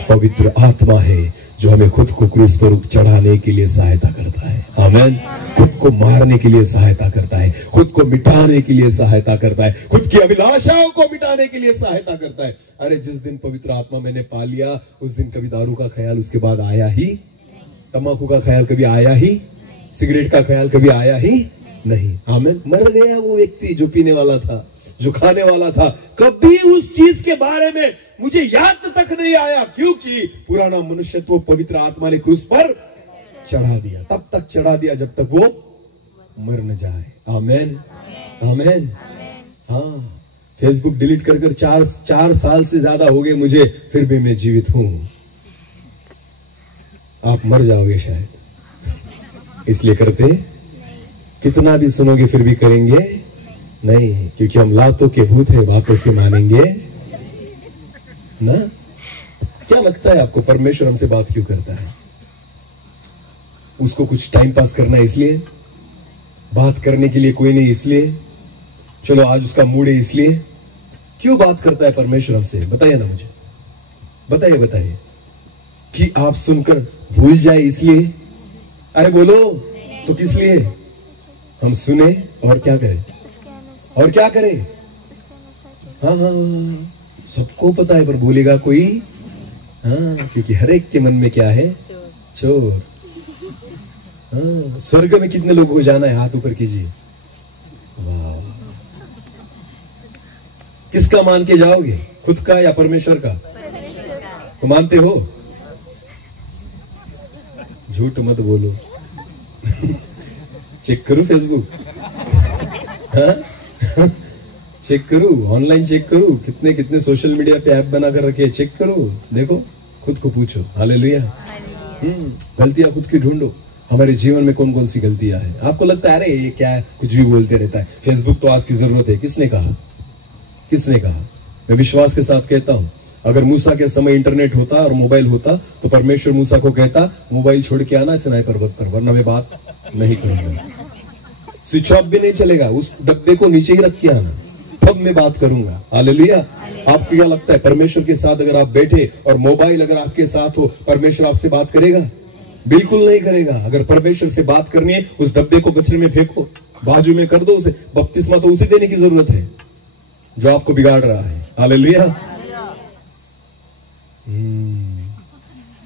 पवित्र आत्मा है जो हमें खुद को क्रूस पर चढ़ाने के लिए सहायता करता है। आमीन। खुद को मारने के लिए सहायता करता है, खुद को मिटाने के लिए सहायता करता है, खुद की अभिलाषाओं को मिटाने के लिए सहायता करता है। अरे जिस दिन पवित्र आत्मा मैंने पा लिया, उस दिन कभी दारू का ख्याल उसके बाद आया ही, तंबाकू का ख्याल कभी आया ही, सिगरेट का ख्याल कभी आया ही नहीं। आमीन। मर गया वो व्यक्ति जो पीने वाला था, जो खाने वाला था। कभी उस चीज के बारे में मुझे याद तक नहीं आया, क्योंकि पुराना मनुष्यत्व पवित्र आत्मा ने क्रूस पर चढ़ा दिया। तब तक चढ़ा दिया जब तक वो मर न जाए। आमीन। आमीन। हाँ, फेसबुक डिलीट कर 4 साल से ज्यादा हो गए मुझे, फिर भी मैं जीवित हूं। आप मर जाओगे शायद, इसलिए करते। कितना भी सुनोगे फिर भी करेंगे नहीं, क्योंकि हम लातों के भूत है, बातों से मानेंगे ना। क्या लगता है आपको परमेश्वर हमसे बात क्यों करता है? उसको कुछ टाइम पास करना है इसलिए? बात करने के लिए कोई नहीं इसलिए? चलो आज उसका मूड है इसलिए? क्यों बात करता है परमेश्वर हमसे? बताइए ना मुझे, बताइए। कि आप सुनकर भूल जाए इसलिए? अरे बोलो, तो किस लिए हम सुने और क्या करें? और क्या करें? हाँ, सबको पता है, पर बोलेगा कोई? हाँ, क्योंकि हर एक के मन में क्या है? चोर। हाँ, स्वर्ग में कितने लोग को जाना है? हाथ ऊपर कीजिए। वाह, किसका मान के जाओगे? खुद का या परमेश्वर का? तो मानते हो? झूठ मत बोलो। चेक करो फेसबुक, हाँ? चेक करो, ऑनलाइन चेक करो, कितने सोशल मीडिया पे ऐप बना कर रखे, चेक करो, देखो, खुद को पूछो। हालेलुया। गलतियां खुद की ढूंढो। हमारे जीवन में कौन कौन सी गलतियां हैं? आपको लगता है अरे ये क्या है, कुछ भी बोलते रहता है, फेसबुक तो आज की जरूरत है। किसने कहा? किसने कहा? मैं विश्वास के साथ कहता हूं, अगर मूसा के समय इंटरनेट होता और मोबाइल होता तो परमेश्वर मूसा को कहता मोबाइल छोड़ के आना सिनाई पर्वत पर, वरना मैं बात नहीं करूंगा। स्विच ऑफ भी नहीं चलेगा, उस डब्बे को नीचे ही रख के आना, तब मैं बात करूंगा। हालेलुया। आपको क्या लगता है परमेश्वर के साथ अगर आप बैठे और मोबाइल अगर आपके साथ हो, परमेश्वर आपसे बात करेगा? बिल्कुल नहीं करेगा। अगर परमेश्वर से बात करनी है, उस डब्बे को कचरे में फेंको, बाजू में कर दो उसे। बपतिस्मा तो उसे देने की जरूरत है जो आपको बिगाड़ रहा है। हालेलुया।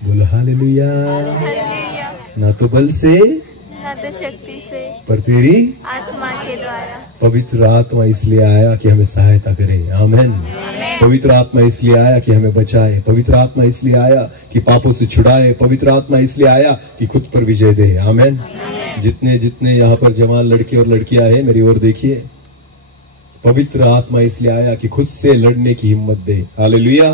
बोलो हालेलुया। ना तो बल से, ना तो शक्ति से, पर तेरी आत्मा के द्वारा। पवित्र आत्मा इसलिए आया कि हमें सहायता करे। आमीन। पवित्र आत्मा इसलिए आया कि हमें बचाए। पवित्र आत्मा इसलिए आया कि पापों से छुड़ाए। पवित्र आत्मा इसलिए आया कि खुद पर विजय दे। आमीन। जितने यहाँ पर जवान लड़के और लड़कियां हैं, मेरी ओर देखिए। पवित्र आत्मा इसलिए आया कि खुद से लड़ने की हिम्मत दे। हालेलुया।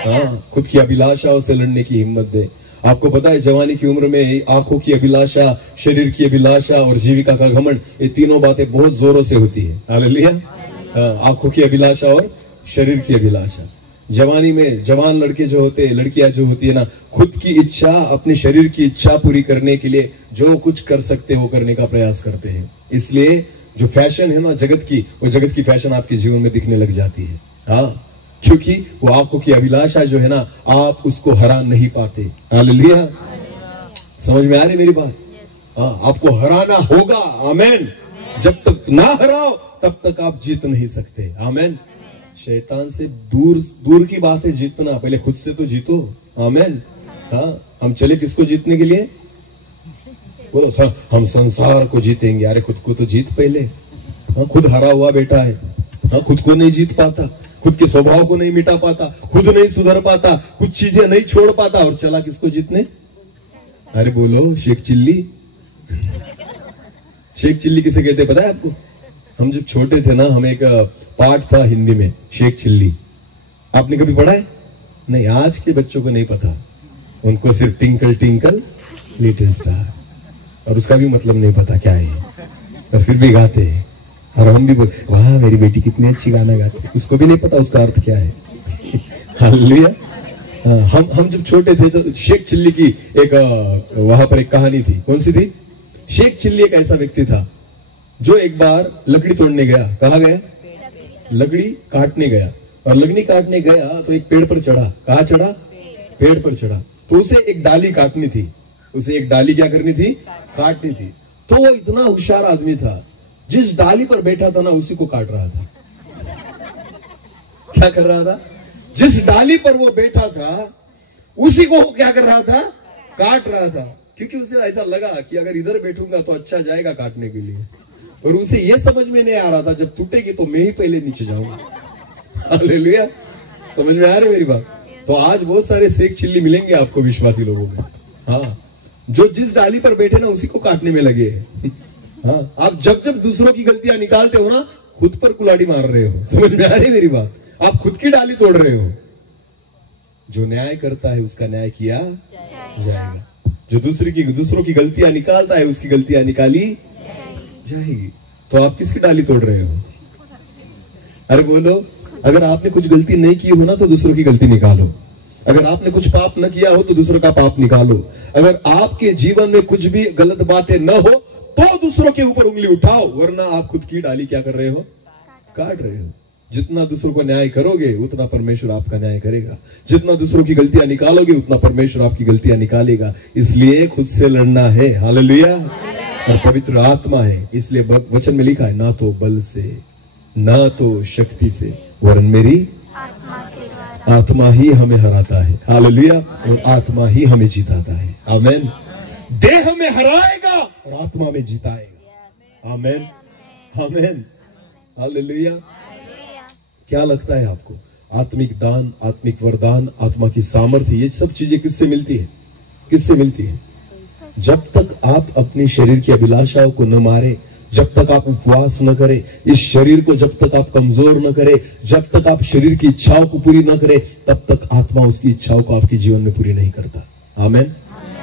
हाँ, खुद की अभिलाषाओं से लड़ने की हिम्मत दे। आपको पता है जवानी की उम्र में आंखों की अभिलाषा, शरीर की अभिलाषा और जीविका का घमंड, ये तीनों बातें बहुत जोरों से होती है। हालेलुया। आंखों की अभिलाषा और शरीर की अभिलाषा। जवानी में जवान लड़के जो होते हैं, लड़कियां जो होती है ना, खुद की इच्छा, अपने शरीर की इच्छा पूरी करने के लिए जो कुछ कर सकते हैं वो करने का प्रयास करते हैं। इसलिए जो फैशन है ना जगत की, वो जगत की फैशन आपके जीवन में दिखने लग जाती है। हाँ, क्योंकि वो आंखों की अभिलाषा जो है ना, आप उसको हरा नहीं पाते। हालेलुया, समझ में आ रही मेरी बात? हाँ, आपको हराना होगा। आमेन। जब तक ना हराओ तब तक आप जीत नहीं सकते। आमेन। शैतान से दूर की बात है जीतना, पहले खुद से तो जीतो। आमेन। हाँ, हम चले किसको जीतने के लिए? बोलो सर, हम संसार को जीतेंगे। अरे खुद को तो जीत पहले। हाँ, खुद हरा हुआ बेटा है। हाँ, खुद को नहीं जीत पाता, खुद के स्वभाव को नहीं मिटा पाता, खुद नहीं सुधर पाता, कुछ चीजें नहीं छोड़ पाता, और चला किसको जीतने? अरे बोलो, शेख चिल्ली। शेख चिल्ली किसे कहते पता है आपको? हम जब छोटे थे ना, हमें एक पाठ था हिंदी में, शेख चिल्ली। आपने कभी पढ़ा है? नहीं, आज के बच्चों को नहीं पता, उनको सिर्फ टिंकल टिंकल लिटिल स्टार, और उसका भी मतलब नहीं पता क्या है, और फिर भी गाते हैं। और हम भी बोल, वाह मेरी बेटी कितनी अच्छी गाना गाती है, उसको भी नहीं पता उसका अर्थ क्या है। हालेलुया। हम जब छोटे थे तो शेख चिल्ली की एक वहां पर एक कहानी थी। कौन सी थी? शेख चिल्ली एक ऐसा व्यक्ति था जो एक बार लकड़ी तोड़ने गया। कहा गया? लकड़ी काटने गया। और लकड़ी काटने गया तो एक पेड़ पर चढ़ा। कहा चढ़ा? पेड़ पर चढ़ा। तो उसे एक डाली काटनी थी। उसे एक डाली क्या करनी थी? काटनी थी। तो वो इतना होशियार आदमी था, जिस डाली पर बैठा था ना उसी को काट रहा था। क्या कर रहा था? जिस डाली पर वो बैठा था उसी को क्या कर रहा था? काट रहा था। क्योंकि उसे ऐसा लगा कि अगर इधर बैठूंगा तो अच्छा जाएगा काटने के लिए, और उसे यह समझ में नहीं आ रहा था जब टूटेगी तो मैं ही पहले नीचे जाऊंगा। हालेलुया, समझ में आ रही मेरी बात? तो आज बहुत सारे शेख चिल्ली मिलेंगे आपको विश्वासी लोगों में। हाँ, जो जिस डाली पर बैठे ना उसी को काटने में लगे हैं। हाँ, आप जब जब दूसरों की गलतियां निकालते हो ना, खुद पर कुल्हाड़ी मार रहे हो। समझ में आ रही मेरी बात? आप खुद की डाली तोड़ रहे हो। जो न्याय करता है उसका न्याय किया जाएगा। जो दूसरों की गलतियां निकालता है उसकी गलतियां निकाली जाएगी। तो आप किसकी डाली तोड़ रहे हो? अरे बोलो, अगर आपने कुछ गलती नहीं की हो ना तो दूसरों की गलती निकालो। अगर आपने कुछ पाप न किया हो तो दूसरों का पाप निकालो। अगर आपके जीवन में कुछ भी गलत बातें न हो तो दूसरों के ऊपर उंगली उठाओ, वरना आप खुद की डाली क्या कर रहे हो? काट रहे हो। जितना दूसरों को न्याय करोगे उतना परमेश्वर आपका न्याय करेगा। जितना दूसरों की गलतियां निकालोगे उतना परमेश्वर आपकी गलतियां निकालेगा। इसलिए खुद से लड़ना है। हालेलुया। और पवित्र आत्मा है, इसलिए वचन में लिखा है, ना तो बल से ना तो शक्ति से वरन मेरी आत्मा ही हमें हराता है। हालेलुया। और आत्मा ही हमें जिताता है। आमेन। देह में हराएगा और आत्मा में जिताएगा। आमेन, आमेन, हालेलुया। क्या लगता है आपको? आत्मिक दान, आत्मिक वरदान, आत्मा की सामर्थ्य, ये सब चीजें किससे मिलती है? किससे मिलती है? जब तक आप अपने शरीर की अभिलाषाओं को न मारे, जब तक आप उपवास न करें, इस शरीर को जब तक आप कमजोर न करें, जब तक आप शरीर की इच्छाओं को पूरी न करें, तब तक आत्मा उसकी इच्छाओं को आपके जीवन में पूरी नहीं करता। आमेन।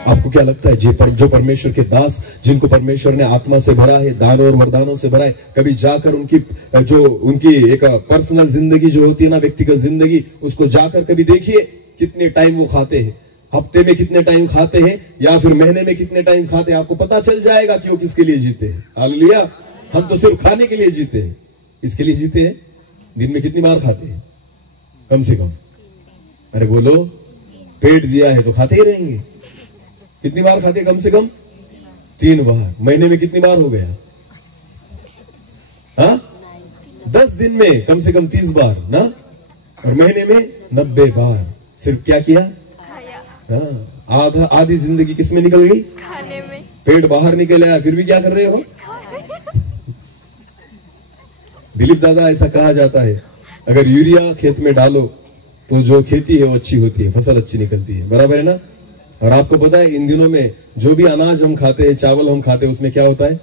आपको क्या लगता है जो परमेश्वर के दास, जिनको परमेश्वर ने आत्मा से भरा है, दानों और वरदानों से भरा है, कभी जाकर उनकी एक पर्सनल जिंदगी जो होती है ना, व्यक्तिगत जिंदगी, उसको जाकर कभी देखिए कितने टाइम वो खाते हैं, हफ्ते में कितने टाइम खाते हैं, या फिर महीने में कितने टाइम खाते हैं। आपको पता चल जाएगा कि वो किसके लिए जीते हैं। हालेलुया। हम तो सिर्फ खाने के लिए जीते हैं। इसके लिए जीते हैं, दिन में कितनी बार खाते हैं? कम से कम। अरे बोलो, पेट दिया है तो खाते ही रहेंगे। कितनी बार खाते? कम से कम 3 बार। महीने में कितनी बार हो गया? हाँ, 10 दिन में कम से कम 30 बार ना, और महीने में 90 बार। सिर्फ क्या किया? हाँ, आधी जिंदगी किस में निकल गई? खाने में। पेट बाहर निकल आया, फिर भी क्या कर रहे हो? दिलीप दादा, ऐसा कहा जाता है, अगर यूरिया खेत में डालो तो जो खेती है वो अच्छी होती है, फसल अच्छी निकलती है। बराबर है ना? और आपको पता है इन दिनों में जो भी अनाज हम खाते हैं, चावल हम खाते हैं, उसमें क्या होता है?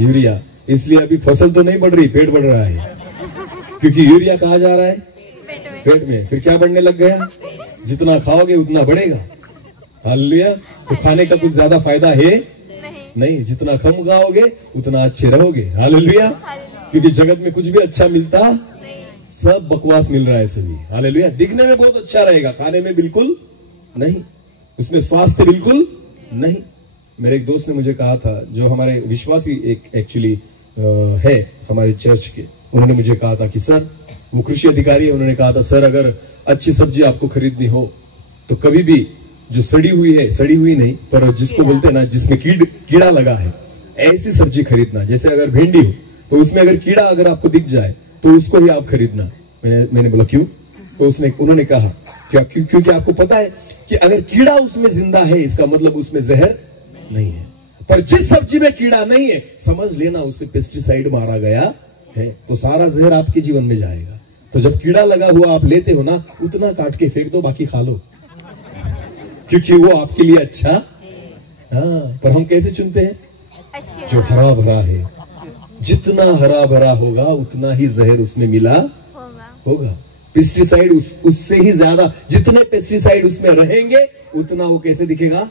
यूरिया। इसलिए अभी फसल तो नहीं बढ़ रही, पेट बढ़ रहा है, क्योंकि यूरिया कहाँ जा रहा है? पेट में। फिर क्या बढ़ने लग गया? जितना खाओगे उतना बढ़ेगा। हालेलुया। तो खाने का कुछ ज्यादा फायदा है नहीं। जितना कम खाओगे उतना अच्छे रहोगे। हालेलुया। क्योंकि जगत में कुछ भी अच्छा मिलता, सब बकवास मिल रहा है सभी। हालेलुया। दिखने में बहुत अच्छा रहेगा, खाने में बिल्कुल नहीं, उसमें स्वास्थ्य बिल्कुल नहीं। मेरे एक दोस्त ने मुझे कहा था, जो हमारे विश्वासी एक एक्चुअली है हमारे चर्च के, उन्होंने मुझे कहा था कि सर, वो कृषि अधिकारी है, उन्होंने कहा था सर अगर अच्छी सब्जी आपको खरीदनी हो तो कभी भी जो सड़ी हुई नहीं, पर जिसको बोलते हैं ना जिसमें कीड़ा लगा है, ऐसी सब्जी खरीदना। जैसे अगर भिंडी हो तो उसमें अगर कीड़ा अगर आपको दिख जाए तो उसको ही आप खरीदना। मैंने बोला क्यों? तो उन्होंने कहा क्योंकि आपको पता है कि अगर कीड़ा उसमें जिंदा है इसका मतलब उसमें जहर नहीं है, पर जिस सब्जी में कीड़ा नहीं है समझ लेना उसमें पेस्टिसाइड मारा गया है, तो सारा जहर आपके जीवन में जाएगा। तो जब कीड़ा लगा हुआ आप लेते हो ना, उतना काट के फेंक दो, बाकी खा लो, क्योंकि वो आपके लिए अच्छा। हाँ, पर हम कैसे चुनते हैं? जो हरा भरा है, जितना हरा भरा होगा उतना ही जहर उसमें मिला होगा। पेस्टिसाइड उससे ही ज्यादा, जितने पेस्टिसाइड उसमें रहेंगे उतना वो कैसे दिखेगा?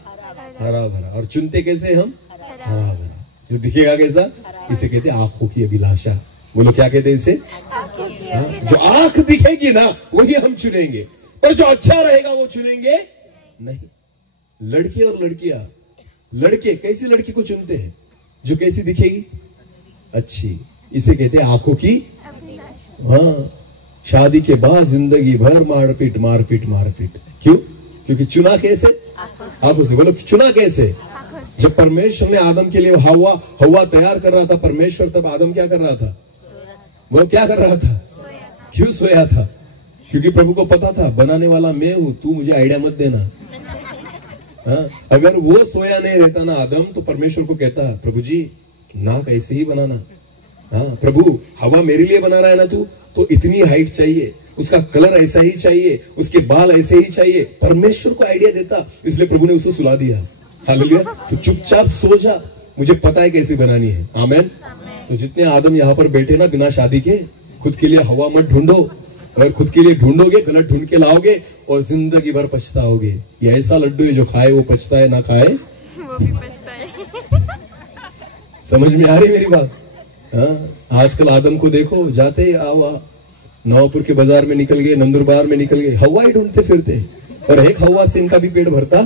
हरा भरा। और चुनते कैसे हम? हरा भरा। जो दिखेगा कैसा? इसे कहते हैं आंखों की अभिलाषा। बोलो क्या कहते हैं इसे? जो आंख दिखेगी ना वही हम चुनेंगे, पर जो अच्छा रहेगा वो चुनेंगे नहीं। लड़के और लड़कियां, लड़के कैसी लड़की को चुनते हैं? जो कैसी दिखेगी? अच्छी। इसे कहते हैं आंखों की। हाँ, शादी के बाद जिंदगी भर मारपीट मारपीट मारपीट। क्यों? क्योंकि चुना कैसे? आंखों से। बोलो चुना कैसे? जब परमेश्वर ने आदम के लिए हवा तैयार कर रहा था परमेश्वर, तब आदम क्या कर रहा था? वो क्या कर रहा था? क्यों सोया था? क्योंकि प्रभु को पता था बनाने वाला मैं हूं, तू मुझे आइडिया मत देना। हाँ, अगर वो सोया नहीं रहता ना आदम, तो परमेश्वर को कहता प्रभु जी नाक ऐसे ही बनाना। हाँ प्रभु, हवा मेरे लिए बना रहा है ना तू, तो इतनी हाइट चाहिए, उसका कलर ऐसा ही चाहिए, उसके बाल ऐसे ही चाहिए। परमेश्वर को आइडिया देता, इसलिए प्रभु ने उसे सुला दिया। हालेलुया। तो चुपचाप सो जा, मुझे पता है कैसे बनानी है। आमेन। तो जितने आदम यहाँ पर बैठे ना बिना शादी के, खुद के लिए हवा मत ढूंढो। अगर खुद के लिए ढूंढोगे गलत ढूंढ के लाओगे और जिंदगी भर पछताओगे। ये ऐसा लड्डू है जो खाए वो पछता है, ना खाए वो भी पछता है। समझ में आ रही मेरी बात? हाँ, आजकल आदम को देखो, जाते आवा नवापुर के बाजार में निकल गए, नंदुरबार में निकल गए, हवा ही ढूंढते फिरते। और एक हवा से इनका भी पेट भरता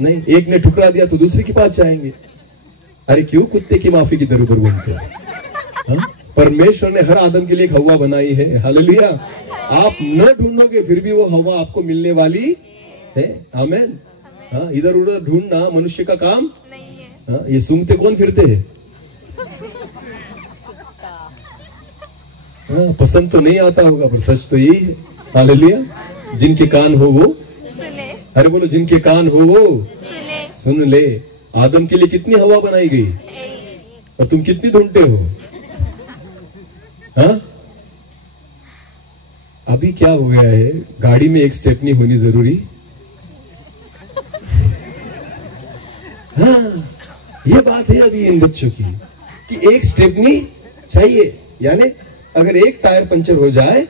नहीं। एक ने ठुकरा दिया तो दूसरे के पास जाएंगे। अरे क्यों कुत्ते की माफी की दर उधर घूमते हैं? परमेश्वर ने हर आदम के लिए एक हवा बनाई है। हालेलुया। आप न ढूंढोगे फिर भी वो हवा आपको मिलने वाली है। आमेन। हाँ, इधर उधर ढूंढना मनुष्य का काम नहीं है। हाँ, ये सूंघते कौन फिरते हैं? हाँ, पसंद तो नहीं आता होगा पर सच तो यही है। हालेलुया। जिनके कान हो वो सुने। अरे बोलो जिनके कान हो वो सुने। सुन ले। आदम के लिए कितनी हवा बनाई गई और तुम कितनी ढूंढते हो? हाँ, अभी क्या हो गया है, गाड़ी में एक स्टेपनी होनी जरूरी। हाँ, ये बात है अभी इन बच्चों की कि एक स्टेपनी चाहिए, यानी अगर एक टायर पंचर हो जाए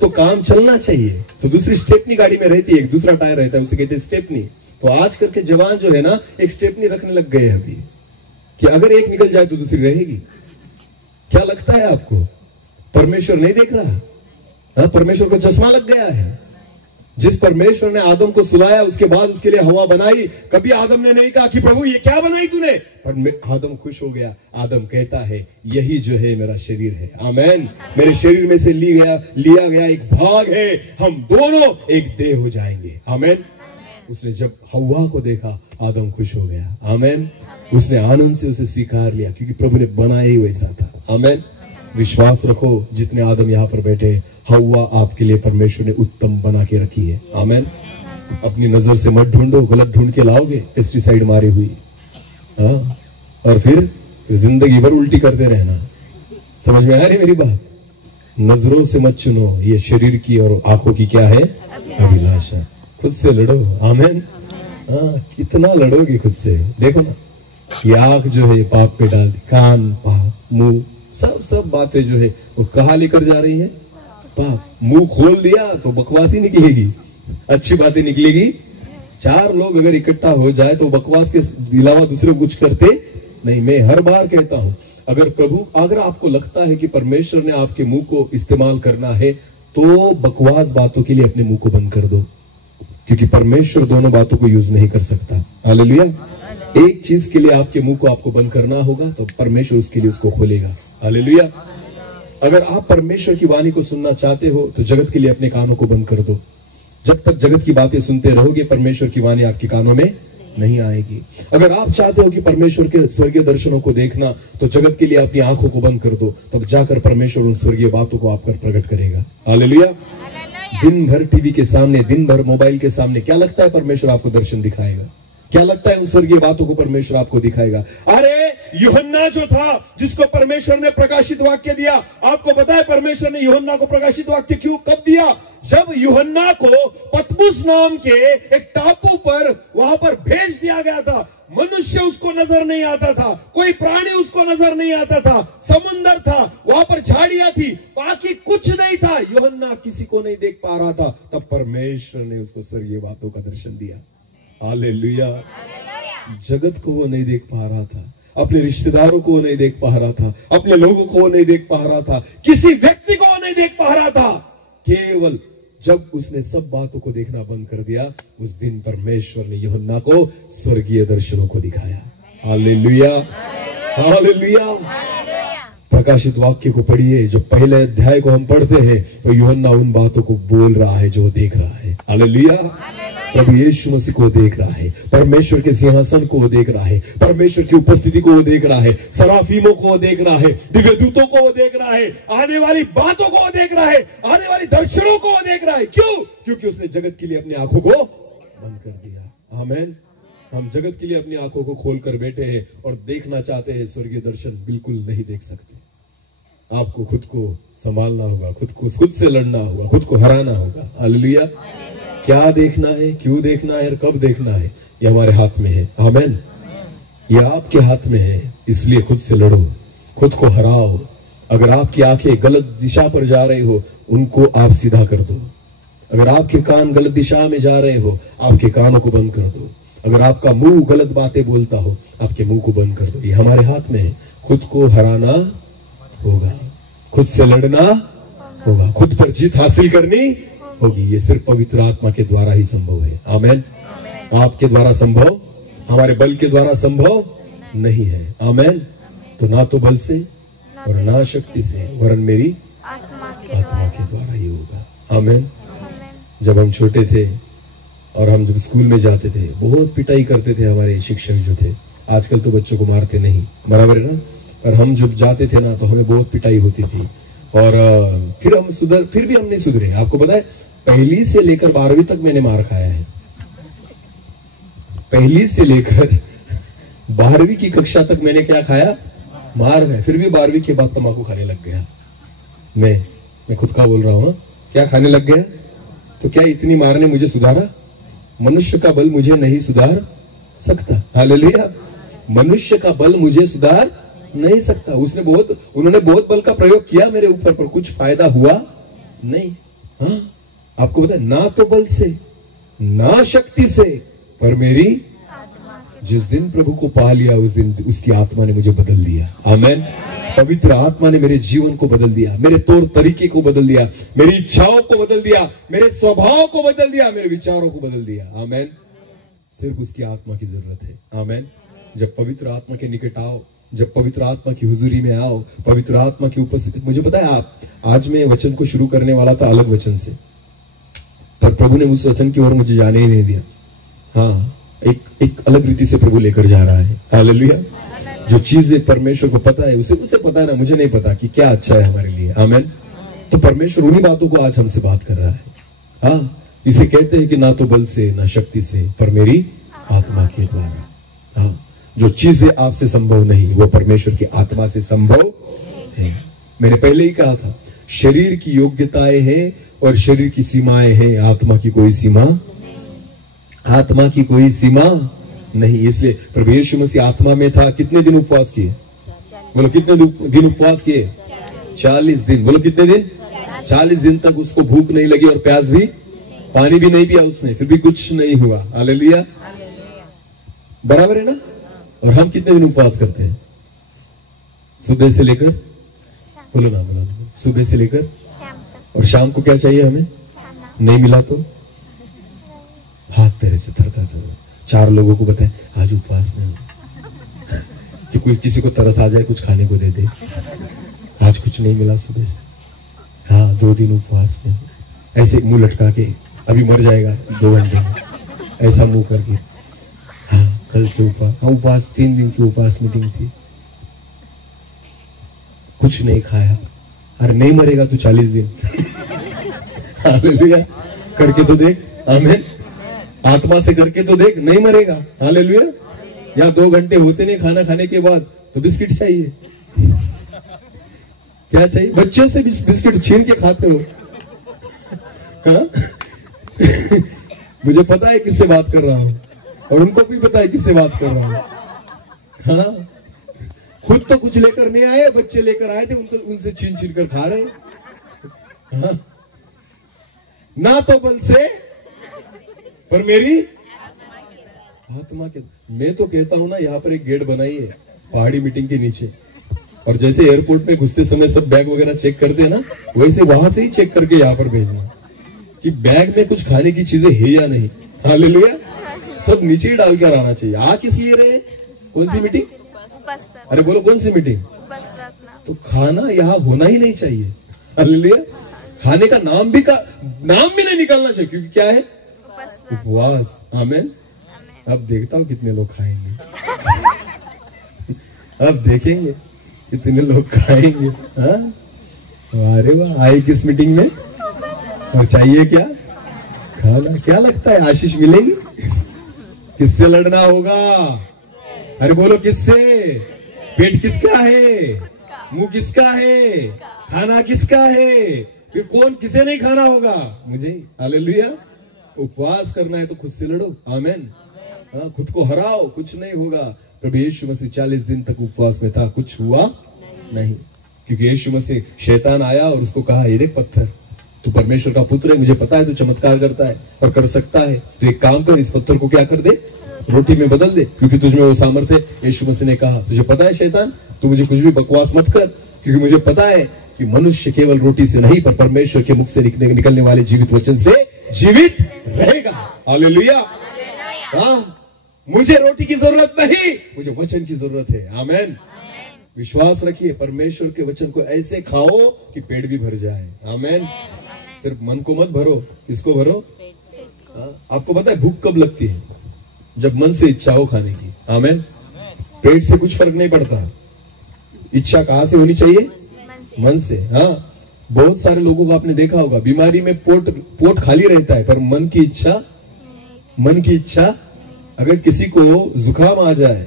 तो काम चलना चाहिए, तो दूसरी स्टेपनी गाड़ी में रहती है, एक दूसरा टायर रहता है, उसे कहते हैं स्टेपनी। तो आज करके जवान जो है ना, एक स्टेपनी रखने लग गए अभी कि अगर एक निकल जाए तो दूसरी रहेगी। क्या लगता है आपको? परमेश्वर नहीं देख रहा? हाँ, परमेश्वर को चश्मा लग गया है। जिस परमेश्वर ने आदम को सुलाया, उसके बाद उसके लिए हवा बनाई, कभी आदम ने नहीं कहा कि प्रभु ये क्या बनाई तूने, पर आदम खुश हो गया। आदम कहता है यही जो है मेरा शरीर है। आमेन। मेरे शरीर में से लिया गया एक भाग है, हम दोनों एक देह हो जाएंगे। आमेन। उसने जब हवा को देखा आदम खुश हो गया। आमेन। उसने आनंद से उसे स्वीकार लिया क्योंकि प्रभु ने बनाया ही वैसा था। आमेन। विश्वास रखो, जितने आदम यहाँ पर बैठे, हवा आपके लिए परमेश्वर ने उत्तम बना के रखी है। आमेन। अपनी नजर से मत ढूंढो, गलत ढूंढ के लाओगे, पेस्टिसाइड मारी हुई। हाँ, और फिर जिंदगी भर उल्टी करते रहना। समझ में आ रही मेरी बात? नजरों से मत चुनो, ये शरीर की और आंखों की क्या है? अभिलाषा। खुद से लड़ो। आमेन। हाँ, कितना लड़ोगे खुद से? देखो ना, ये आंख जो है पाप पे डाल दी, कान, पाप, मुंह, सब बातें जो है वो कहाँ लेकर जा रही है? पाप। मुंह खोल दिया तो बकवास ही निकलेगी, अच्छी बातें निकलेगी। चार लोग अगर इकट्ठा हो जाए तो बकवास के अलावा दूसरे कुछ करते नहीं। मैं हर बार कहता हूं, अगर आपको लगता है कि परमेश्वर ने आपके मुंह को इस्तेमाल करना है तो बकवास बातों के लिए अपने मुंह को बंद कर दो, क्योंकि परमेश्वर दोनों बातों को यूज नहीं कर सकता। हालेलुया। एक चीज के लिए आपके मुंह को आपको बंद करना होगा तो परमेश्वर उसके लिए उसको खोलेगा। हालेलुया। अगर आप परमेश्वर की वाणी को सुनना चाहते हो तो जगत के लिए अपने कानों को बंद कर दो। जब तक जगत की बातें सुनते रहोगे परमेश्वर की वाणी आपके कानों में नहीं आएगी। अगर आप चाहते हो कि परमेश्वर के स्वर्गीय दर्शनों को देखना तो जगत के लिए अपनी आंखों को बंद कर दो, तब जाकर परमेश्वर उन स्वर्गीय बातों को आप पर प्रकट करेगा। हालेलुया। दिन भर टीवी के सामने, दिन भर मोबाइल के सामने, क्या लगता है परमेश्वर आपको दर्शन दिखाएगा? क्या लगता है उन स्वर्गीय बातों को परमेश्वर आपको दिखाएगा? अरे यूहन्ना जो था जिसको परमेश्वर ने प्रकाशित वाक्य दिया, आपको पता है परमेश्वर ने यूहन्ना को प्रकाशित वाक्य क्यों कब दिया? जब यूहन्ना को पतमुस नाम के एक टापू पर वहां पर भेज दिया गया था। मनुष्य उसको नजर नहीं आता था, कोई प्राणी उसको नजर नहीं आता था, समुंदर था, वहां पर झाड़ियां थी, बाकी कुछ नहीं था। यूहन्ना किसी को नहीं देख पा रहा था, तब परमेश्वर ने उसको स्वर्गीय बातों का दर्शन दिया। हालेलुया। जगत को वो नहीं देख पा रहा था, अपने रिश्तेदारों को वो नहीं देख पा रहा था, अपने लोगों को वो नहीं देख पा रहा था, किसी व्यक्ति को वो नहीं देख पा रहा था। केवल जब उसने सब बातों को देखना बंद कर दिया, उस दिन परमेश्वर ने यूहन्ना को स्वर्गीय दर्शनों को दिखाया। Hallelujah, hallelujah. प्रकाशित वाक्य को पढ़िए, जब पहले अध्याय को हम पढ़ते हैं तो यूहन्ना उन बातों को बोल रहा है जो वो देख रहा है। हालेलुया। प्रभु यीशु मसीह को देख रहा है, परमेश्वर के सिंहासन को वो देख रहा है, परमेश्वर की उपस्थिति को वो देख रहा है, सराफीमों को वो देख रहा है, दिव्य दूतों को वो देख रहा है, आने वाली बातों को वो देख रहा है, आने वाली दर्शनों को वो देख रहा है। क्यों? क्योंकि उसने जगत के लिए अपनी आंखों को बंद कर दिया। आमीन। हम जगत के लिए अपनी आंखों को खोल कर बैठे हैं और देखना चाहते हैं स्वर्गीय दर्शन, बिल्कुल नहीं देख सकते। आपको खुद को संभालना होगा, खुद से लड़ना होगा, खुद को हराना होगा। हालेलुया। क्या देखना है, क्यों देखना है और कब देखना है, ये हमारे हाथ में है। आमीन। ये आपके हाथ में है, इसलिए खुद से लड़ो, खुद को हराओ। अगर आपकी आंखें गलत दिशा पर जा रही हो, उनको आप सीधा कर दो। अगर आपके कान गलत दिशा में जा रहे हो, आपके कानों को बंद कर दो। अगर आपका मुंह गलत बातें बोलता हो, आपके मुंह को बंद कर दो। ये हमारे हाथ में है। खुद को हराना होगा, खुद से लड़ना होगा, खुद पर जीत हासिल करनी होगी। ये सिर्फ पवित्र आत्मा के द्वारा ही संभव है। आमीन। आपके द्वारा संभव, हमारे बल के द्वारा संभव नहीं है। आमीन। तो ना तो बल से और ना शक्ति से, वरन मेरी आत्मा के द्वारा ही होगा। आमीन। जब हम छोटे थे और हम जब स्कूल में जाते थे, बहुत पिटाई करते थे हमारे शिक्षक जो थे। आजकल तो बच्चों को मारते नहीं, बराबर है ना? और हम जब जाते थे ना तो हमें बहुत पिटाई होती थी। और फिर भी हम नहीं सुधरे। आपको पता है, पहली से लेकर 12वीं तक मैंने मार खाया है। पहली से लेकर 12वीं की कक्षा तक मैंने क्या खाया? मार खाया। फिर भी 12वीं के बाद तंबाकू खाने लग गया। मैं खुद का बोल रहा हूं। क्या खाने लग गया? तो क्या इतनी मार ने मुझे सुधारा? मनुष्य का बल मुझे नहीं सुधार सकता। हालेलुया। मनुष्य का बल मुझे सुधार नहीं सकता। उन्होंने बहुत बल का प्रयोग किया मेरे ऊपर, पर कुछ फायदा हुआ नहीं। हाँ, आपको पता है, ना तो बल से ना शक्ति से, पर मेरी जिस दिन प्रभु को पा लिया, उस दिन उसकी आत्मा ने मुझे बदल दिया। आमीन। पवित्र आत्मा ने मेरे जीवन को बदल दिया, मेरे तौर तरीके को बदल दिया, मेरी इच्छाओं को बदल दिया, मेरे स्वभाव को बदल दिया, मेरे विचारों को बदल दिया। आमीन। सिर्फ उसकी आत्मा की जरूरत है। आमीन। जब पवित्र आत्मा के निकट आओ, जब पवित्र आत्मा की हुजूरी में आओ, पवित्र आत्मा की उपस्थिति। मुझे पता है, आज मैं वचन को शुरू करने वाला था अलग वचन से, पर प्रभु ने उस वचन की ओर मुझे जाने ही नहीं दिया। हाँ, एक अलग रीति से प्रभु लेकर जा रहा है। हालेलुया। जो चीजें परमेश्वर को पता है, उसे पता है ना, मुझे नहीं पता कि क्या अच्छा है हमारे लिए। आमीन। तो परमेश्वर उन्हीं बातों को आज हमसे बात कर रहा है। हाँ, इसे कहते हैं कि ना तो बल से ना शक्ति से, पर मेरी आत्मा के द्वारा। हाँ, जो चीजें आपसे संभव नहीं, वो परमेश्वर की आत्मा से संभव है। मैंने पहले ही कहा था, शरीर की योग्यताएं हैं और शरीर की सीमाएं हैं, आत्मा की कोई सीमा, आत्मा की कोई सीमा नहीं। इसलिए प्रभु यीशु मसीह आत्मा में था, कितने दिन उपवास किए? बोलो कितने दिन उपवास किए? 40 दिन। बोलो कितने दिन? 40 दिन तक उसको भूख नहीं लगी और प्यास भी, पानी भी नहीं पिया उसने, फिर भी कुछ नहीं हुआ। हालेलुया। बराबर है ना? और हम कितने दिन उपवास करते हैं? सुबह से लेकर, बोलो ना, बोलो, सुबह से लेकर और शाम को क्या चाहिए हमें? नहीं मिला तो हाथ पैर से थरथर था। 4 लोगों को बताए आज उपवास नहीं कि कोई किसी को तरस आ जाए, कुछ खाने को दे दे। आज कुछ नहीं मिला सुबह से। हाँ 2 दिन उपवास में, ऐसे मुंह लटका के, अभी मर जाएगा 2 घंटे में, ऐसा मुंह करके। हाँ कल से उपवास 3 दिन की उपवास मीटिंग थी, कुछ नहीं खाया। अरे नहीं मरेगा तू 40 दिन। हालेलुया, करके तो देख। आमीन, आत्मा से करके तो देख, नहीं मरेगा। हालेलुया। या 2 घंटे होते नहीं खाना खाने के बाद तो बिस्किट चाहिए। क्या चाहिए? बच्चों से बिस्किट छीन के खाते हो। हाँ? मुझे पता है किससे बात कर रहा हूं और उनको भी पता है किससे बात कर रहा हूं। हाँ, खुद तो कुछ लेकर नहीं आए, बच्चे लेकर आए थे, उनको उनसे छीन छीन कर खा रहे। हाँ? ना तो बल से पर मेरी आत्मा के। मैं तो कहता हूं ना, यहाँ पर एक गेट बनाइए पहाड़ी मीटिंग के नीचे, और जैसे एयरपोर्ट में घुसते समय सब बैग वगैरह चेक करते हैं ना, वैसे वहां से ही चेक करके यहाँ पर भेजना कि बैग में कुछ खाने की चीजें है या नहीं। हालेलुया। सब नीचे ही डाल कर आना चाहिए। आ किस लिए रहे? कौन सी मीटिंग? अरे बोलो कौन सी मीटिंग? तो खाना यहाँ होना ही नहीं चाहिए। हालेलुया। खाने का नाम भी नहीं निकलना चाहिए, क्योंकि क्या है? उपवास। आमीन। अब देखता हूँ कितने लोग खाएंगे। अब देखेंगे कितने लोग खाएंगे। हाँ? अरे वाह, आए किस मीटिंग में और चाहिए क्या? खाना। क्या लगता है आशीष मिलेगी? किससे लड़ना होगा? अरे बोलो किससे? पेट किसका है? मुंह किसका है? खाना किसका है? फिर कौन, किसे नहीं खाना होगा? मुझे। हालेलुया। उपवास करना है तो खुद से लड़ो। आमीन। हाँ, खुद को हराओ, कुछ नहीं होगा। प्रभु यीशु मसीह 40 दिन तक उपवास में था, कुछ हुआ नहीं, क्योंकि यीशु मसीह, शैतान आया और उसको कहा, ये देख पत्थर, तू परमेश्वर का पुत्र है, मुझे पता है तू चमत्कार करता है और कर सकता है, तो एक काम कर, इस पत्थर को क्या कर दे? रोटी में बदल दे, क्योंकि तुझमें वो सामर्थ्य है। यीशु मसीह ने कहा, तुझे पता है शैतान, तू मुझे कुछ भी बकवास मत कर, क्योंकि मुझे पता है कि मनुष्य केवल रोटी से नहीं पर परमेश्वर के मुख से निकलने वाले जीवित वचन से जीवित रहेगा। हालेलुया। हाँ, मुझे रोटी की जरूरत नहीं, मुझे वचन की जरूरत है। आमीन। विश्वास रखिए, परमेश्वर के वचन को ऐसे खाओ कि पेट भी भर जाए। आमीन। सिर्फ मन को मत भरो। किसको भरो? आपको पता है भूख कब लगती है? जब मन से इच्छा हो खाने की। आमीन। पेट से कुछ फर्क नहीं पड़ता। इच्छा कहां से होनी चाहिए? मन से। हाँ, बहुत सारे लोगों को आपने देखा होगा, बीमारी में पोट खाली रहता है, पर मन की इच्छा, अगर किसी को जुकाम आ जाए,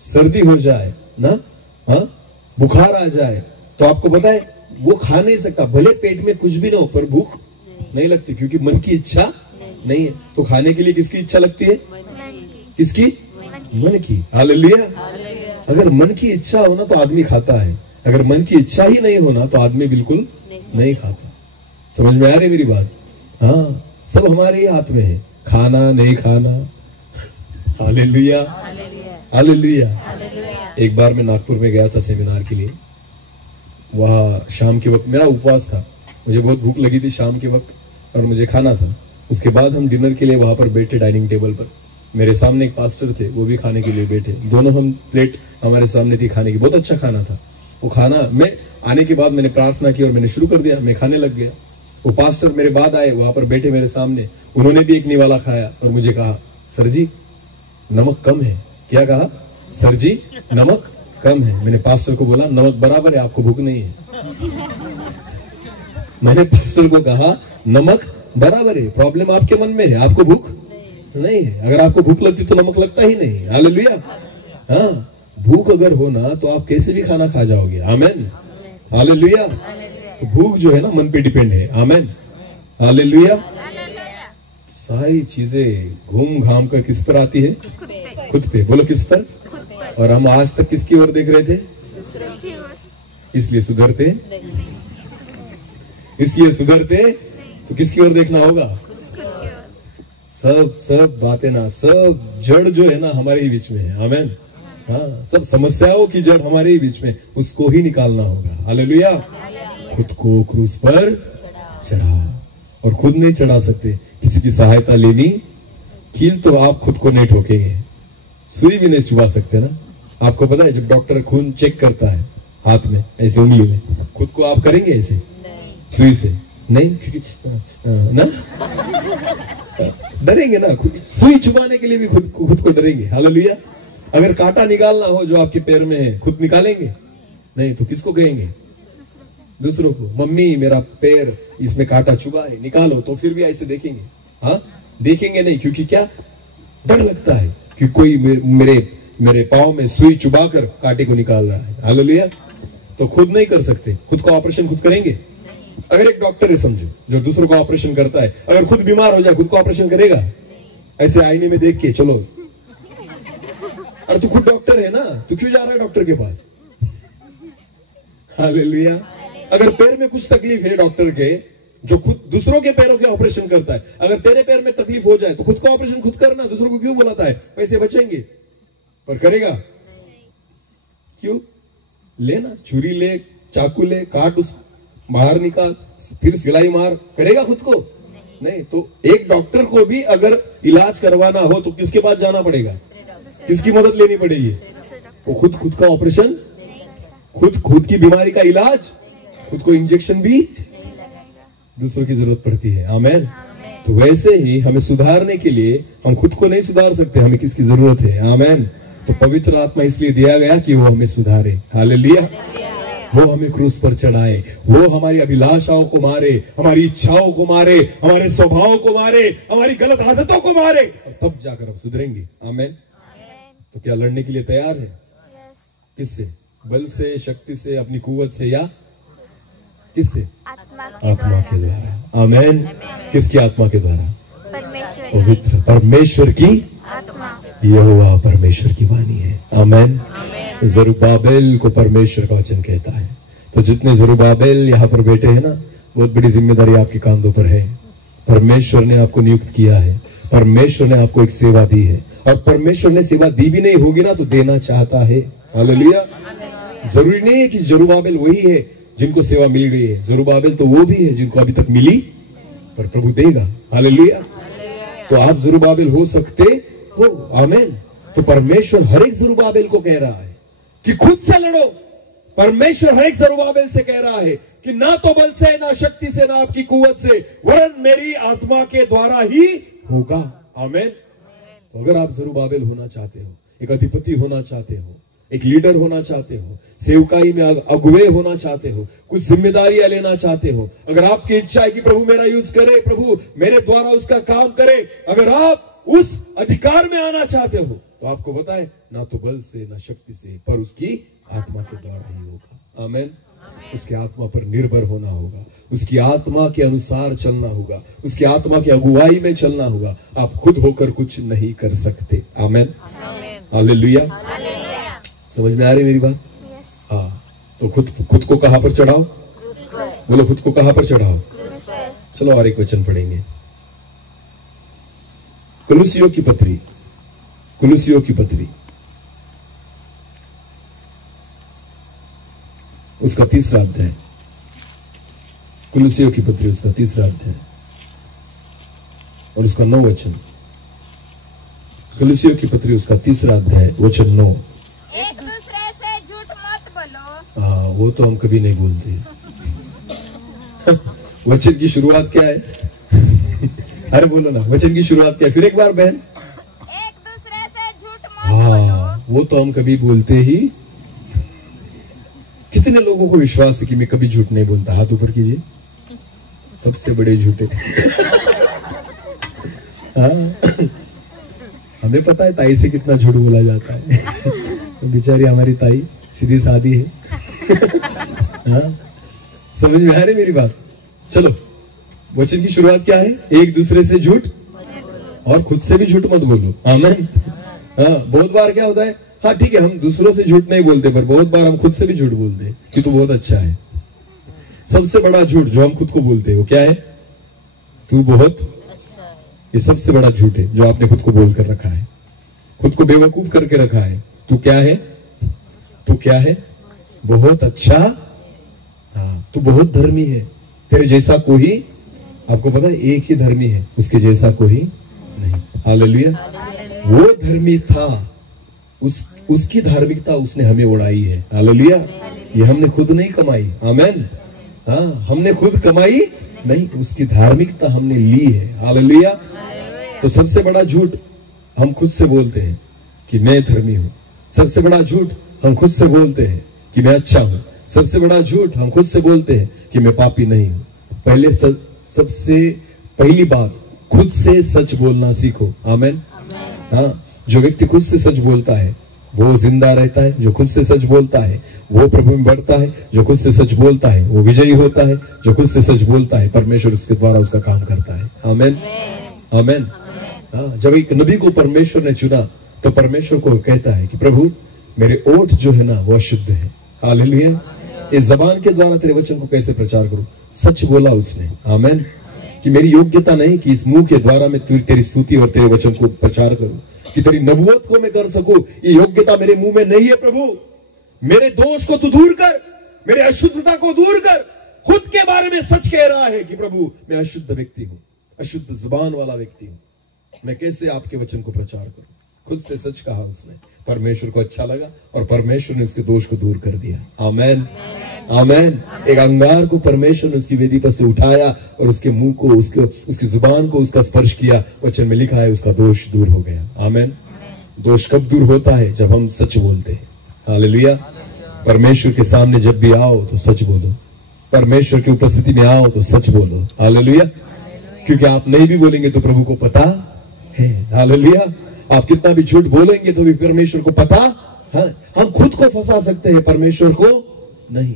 सर्दी हो जाए ना, हाँ, बुखार आ जाए, तो आपको पता है वो खा नहीं सकता, भले पेट में कुछ भी ना हो, पर भूख नहीं लगती, क्योंकि मन की इच्छा नहीं है। तो खाने के लिए किसकी इच्छा लगती है? किसकी? मन की। हालेलुया। अगर मन की इच्छा हो ना तो आदमी खाता है, अगर मन की इच्छा ही नहीं होना तो आदमी बिल्कुल नहीं खाता। समझ में आ रही मेरी बात? हाँ, सब हमारे ही हाथ में है, खाना नहीं खाना। हालेलुया। हालेलुया। एक बार मैं नागपुर में गया था सेमिनार के लिए। वहां शाम के वक्त मेरा उपवास था, मुझे बहुत भूख लगी थी शाम के वक्त और मुझे खाना था। उसके बाद हम डिनर के लिए वहां पर बैठे डाइनिंग टेबल पर। मेरे सामने एक पास्टर थे, वो भी खाने के लिए बैठे। दोनों हम प्लेट हमारे सामने थी खाने की, बहुत अच्छा खाना था। वो खाना मैं आने के बाद मैंने प्रार्थना की और मैंने शुरू कर दिया, मैं खाने लग गया। वो पास्टर मेरे बाद आए, वहां पर बैठे मेरे सामने, उन्होंने भी एक निवाला खाया और मुझे कहा, सर जी नमक कम है। क्या कहा? सर जी नमक कम है। मैंने पास्टर को बोला, नमक बराबर है, आपको भूख नहीं है। मैंने पास्टर को कहा, नमक बराबर है, प्रॉब्लम आपके मन में है, आपको भूख नहीं है। अगर आपको भूख लगती तो नमक लगता ही नहीं। हालेलुया। हाँ, भूख अगर हो ना तो आप कैसे भी खाना खा जाओगे। आमीन। हालेलुया। तो भूख जो है ना मन पे डिपेंड है। आमीन। हालेलुया। सारी चीजें घूम घाम कर किस पर आती है? खुद पे। बोलो किस पर? और हम आज तक किसकी ओर देख रहे थे? इसलिए सुधरते तो किसकी ओर देखना होगा? सब बातें ना, सब जड़ जो है ना हमारे ही बीच में है। आमीन। हाँ, सब समस्याओं की जड़ हमारे ही बीच में, उसको ही निकालना होगा। हालेलुया। खुद को क्रूस पर चढ़ा, और खुद नहीं चढ़ा सकते, किसी की सहायता लेनी। कील तो आप खुद को नहीं ठोकेंगे, सुई भी नहीं चुबा सकते ना। आपको पता है जब डॉक्टर खून चेक करता है, हाथ में, ऐसे उंगली में। खुद को आप करेंगे ऐसे सुई से? नहीं, ना डरेंगे ना, सुई चुभाने के लिए भी खुद को डरेंगे। हालेलुया। अगर कांटा निकालना हो जो आपके पैर में है, खुद निकालेंगे? नहीं, तो किसको कहेंगे? दूसरों को। मम्मी मेरा पैर इसमें कांटा चुभा है, निकालो। तो फिर भी ऐसे देखेंगे? हाँ, देखेंगे नहीं। क्योंकि क्या? डर लगता है कि कोई मेरे पाँव में सुई चुभाकर कांटे को निकाल रहा है। हालेलुया। तो खुद नहीं कर सकते। खुद का ऑपरेशन खुद करेंगे? अगर एक डॉक्टर है समझो जो दूसरों का ऑपरेशन करता है, अगर खुद बीमार हो जाए खुद का ऑपरेशन करेगा? ऐसे आईने में देख के चलो। अरे तू खुद डॉक्टर है ना, तू क्यों जा रहा है डॉक्टर के पास? हालेलुया। अगर पैर में कुछ तकलीफ है डॉक्टर के, जो खुद दूसरों के पैरों के ऑपरेशन करता है, अगर तेरे पैर में तकलीफ हो जाए तो खुद का ऑपरेशन खुद करना, दूसरों को क्यों बुलाता है? पैसे बचेंगे पर करेगा? क्यों? लेना, छुरी ले, चाकू ले, काट, उस बाहर निकाल, फिर सिलाई मार, करेगा खुद को? नहीं। तो एक डॉक्टर को भी अगर इलाज करवाना हो तो किसके पास जाना पड़ेगा? किसकी मदद लेनी पड़ेगी? वो खुद का ऑपरेशन, खुद की बीमारी का इलाज, खुद को इंजेक्शन भी दूसरों की जरूरत पड़ती है। आमेन। तो वैसे ही हमें सुधारने के लिए हम खुद को नहीं सुधार सकते, हमें किसकी जरूरत है? आमेन। तो पवित्र आत्मा इसलिए दिया गया कि वो हमें सुधारे। हालेलुया। वो हमें क्रूस पर चढ़ाए, वो हमारी अभिलाषाओं को मारे, हमारी इच्छाओं को मारे, हमारे स्वभाव को मारे, हमारी गलत आदतों को मारे, और तब जाकर हम सुधरेंगे। आमेन। तो क्या लड़ने के लिए तैयार है? किससे? बल से, शक्ति से, अपनी कुव्वत से, या किससे? आत्मा के द्वारा। आमेन। किसकी आत्मा के द्वारा? पवित्र परमेश्वर की आत्मा। यहोवा परमेश्वर की वाणी है। आमेन। जरुब्बाबेल को परमेश्वर का वचन कहता है। तो जितने जरुब्बाबेल यहाँ पर बैठे हैं ना, बहुत बड़ी जिम्मेदारी आपके कांधों पर है। परमेश्वर ने आपको नियुक्त किया है, परमेश्वर ने आपको एक सेवा दी है, और परमेश्वर ने सेवा दी भी नहीं होगी ना तो देना चाहता है। हालेलुया। जरूरी नहीं है कि जरुब्बाबेल वही है जिनको सेवा मिल गई है, जरुब्बाबेल तो वो भी है जिनको अभी तक मिली, पर प्रभु देगा। हालेलुया। तो आप जरुब्बाबेल हो सकते हो। आमीन। तो परमेश्वर हर एक जरुब्बाबेल को कह रहा है कि खुद से लड़ो। परमेश्वर हर एक जरुब्बाबेल से कह रहा है कि ना तो बल से, ना शक्ति से, ना आपकी कुव्वत से, वरन मेरी आत्मा के द्वारा ही होगा। आमीन। तो अगर आप जरुब्बाबेल होना चाहते हो, एक अधिपति होना चाहते हो, एक लीडर होना चाहते हो, सेवकाई में अगुवे होना चाहते हो, कुछ जिम्मेदारियां लेना चाहते हो, अगर आपकी इच्छा है कि प्रभु मेरा यूज करे, प्रभु मेरे द्वारा उसका काम करे, अगर आप उस अधिकार में आना चाहते हो, तो आपको बताए ना तो बल से, ना शक्ति से, पर उसकी आत्मा के द्वारा ही होगा। आमीन। उसकी आत्मा पर निर्भर होना होगा, उसकी आत्मा के अनुसार चलना होगा, उसकी आत्मा की अगुवाई में चलना होगा। आप खुद होकर कुछ नहीं कर सकते। आमीन। हालेलुया। समझ में आ रही मेरी बात? हाँ। तो खुद को कहां पर चढ़ाओ? बोलो, खुद को कहां पर चढ़ाओ? चलो और एक वचन पढ़ेंगे। कुलुसियों की पत्री, कुलुसियों की पत्री उसका 3रा अध्याय, कुलुसियों की पत्री उसका 3रा अध्याय और उसका 9 वचन। कुलुसियों की पत्री उसका 3रा अध्याय वचन 9। एक दूसरे से झूठ मत बोलो। हाँ, वो तो हम कभी नहीं बोलते। वचन की शुरुआत क्या है? अरे बोलो ना, वचन की शुरुआत क्या? फिर एक बार बहन। एक दूसरे से झूठ मत बोलो। हाँ, वो तो हम कभी बोलते ही। कितने लोगों को विश्वास है कि मैं कभी झूठ नहीं बोलता? हाथ ऊपर कीजिए। सबसे बड़े झूठे। हाँ, हमें पता है ताई से कितना झूठ बोला जाता है। तो बेचारी हमारी ताई सीधी सादी है। हाँ, समझ में आ रही मेरी बात? चलो, वचन की शुरुआत क्या है? एक दूसरे से झूठ और खुद से भी झूठ मत बोलो। आमीन। हाँ, बहुत बार क्या होता है, हाँ ठीक है, हम दूसरों से झूठ नहीं बोलते, पर बहुत बार हम खुद से भी झूठ बोलते हैं कि तू बहुत अच्छा है। सबसे बड़ा झूठ जो हम खुद को बोलते हैं वो क्या है? तू बहुत अच्छा है। ये सबसे बड़ा झूठ है जो आपने खुद को बोल कर रखा है, खुद को बेवकूफ करके रखा है। तू क्या है? तू क्या है? बहुत अच्छा। हाँ, तू बहुत धर्मी है, तेरे जैसा कोई, आपको पता है एक ही धर्मी है, उसके जैसा कोई नहीं। हालेलुया। वो धर्मी था, उसकी धार्मिकता उसने हमें उड़ाई है। हालेलुया। ये हमने खुद नहीं कमाई। आमेन। हाँ, हमने खुद कमाई नहीं, उसकी धार्मिकता हमने ली है। हालेलुया। तो सबसे बड़ा झूठ हम खुद से बोलते हैं कि मैं धर्मी हूं। सबसे बड़ा झूठ हम खुद से बोलते हैं कि मैं अच्छा हूं। सबसे बड़ा झूठ हम खुद से बोलते हैं कि मैं पापी नहीं हूं। पहले सबसे पहली बात, खुद से सच बोलना सीखो। आमेन। हाँ, जो व्यक्ति खुद से सच बोलता है वो जिंदा रहता है। जो खुद से सच बोलता है वो प्रभु में बढ़ता है। जो खुद से सच बोलता है वो विजयी होता है। जो खुद से सच बोलता है परमेश्वर उसके द्वारा उसका काम करता है। आमेन। आमेन। हाँ, जब एक नबी को परमेश्वर ने चुना तो परमेश्वर को कहता है कि प्रभु मेरे ओठ जो है ना वो अशुद्ध है। हालेलुया। इस जबान के द्वारा तेरे वचन को कैसे प्रचार करूं? सच बोला उसने। आमेन। कि मेरी योग्यता नहीं कि इस मुंह के द्वारा मैं तेरी स्तुति और तेरे वचन को प्रचार करूं, कि तेरी नबूवत को मैं कर सकूं। ये योग्यता मेरे मुंह में नहीं है। प्रभु मेरे दोष को तू दूर कर, मेरे अशुद्धता को दूर कर। खुद के बारे में सच कह रहा है कि प्रभु मैं अशुद्ध व्यक्ति हूं, अशुद्ध जुबान वाला व्यक्ति हूं। मैं कैसे आपके वचन को प्रचार करूं? खुद से सच कहा उसने। परमेश्वर को अच्छा लगा और परमेश्वर ने उसके दोष को दूर कर दिया। आमेन। आमेन। एक अंगार को परमेश्वर ने उसकी वेदी पर से उठाया और उसके मुंह को, उसकी जुबान को उसका स्पर्श किया। वचन में लिखा है उसका दोष दूर हो गया। आमेन। दोष कब दूर होता है? जब हम सच बोलते हैं। हालेलुया। परमेश्वर के सामने जब भी आओ तो सच बोलो। परमेश्वर की उपस्थिति में आओ तो सच बोलो। हालेलुया। क्योंकि आप नहीं भी बोलेंगे तो प्रभु को पता है। हालेलुया। आप कितना भी झूठ बोलेंगे तो भी परमेश्वर को पता है। हम खुद को फंसा सकते हैं, परमेश्वर को नहीं।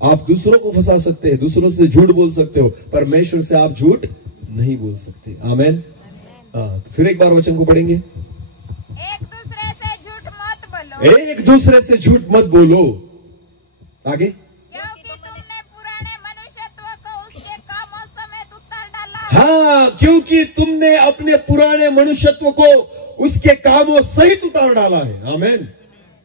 आप दूसरों को फंसा सकते हैं, दूसरों से झूठ बोल सकते हो, परमेश्वर से आप झूठ नहीं बोल सकते। आमेन। तो फिर एक बार वचन को पढ़ेंगे। एक दूसरे से झूठ मत बोलो। एक दूसरे से झूठ मत बोलो। आगे। क्योंकि तुमने पुराने मनुष्यत्व को उसके कामों समेत उतार डाला। हाँ, क्योंकि तुमने अपने पुराने मनुष्यत्व को उसके कामों सहित उतार डाला है। आमेन।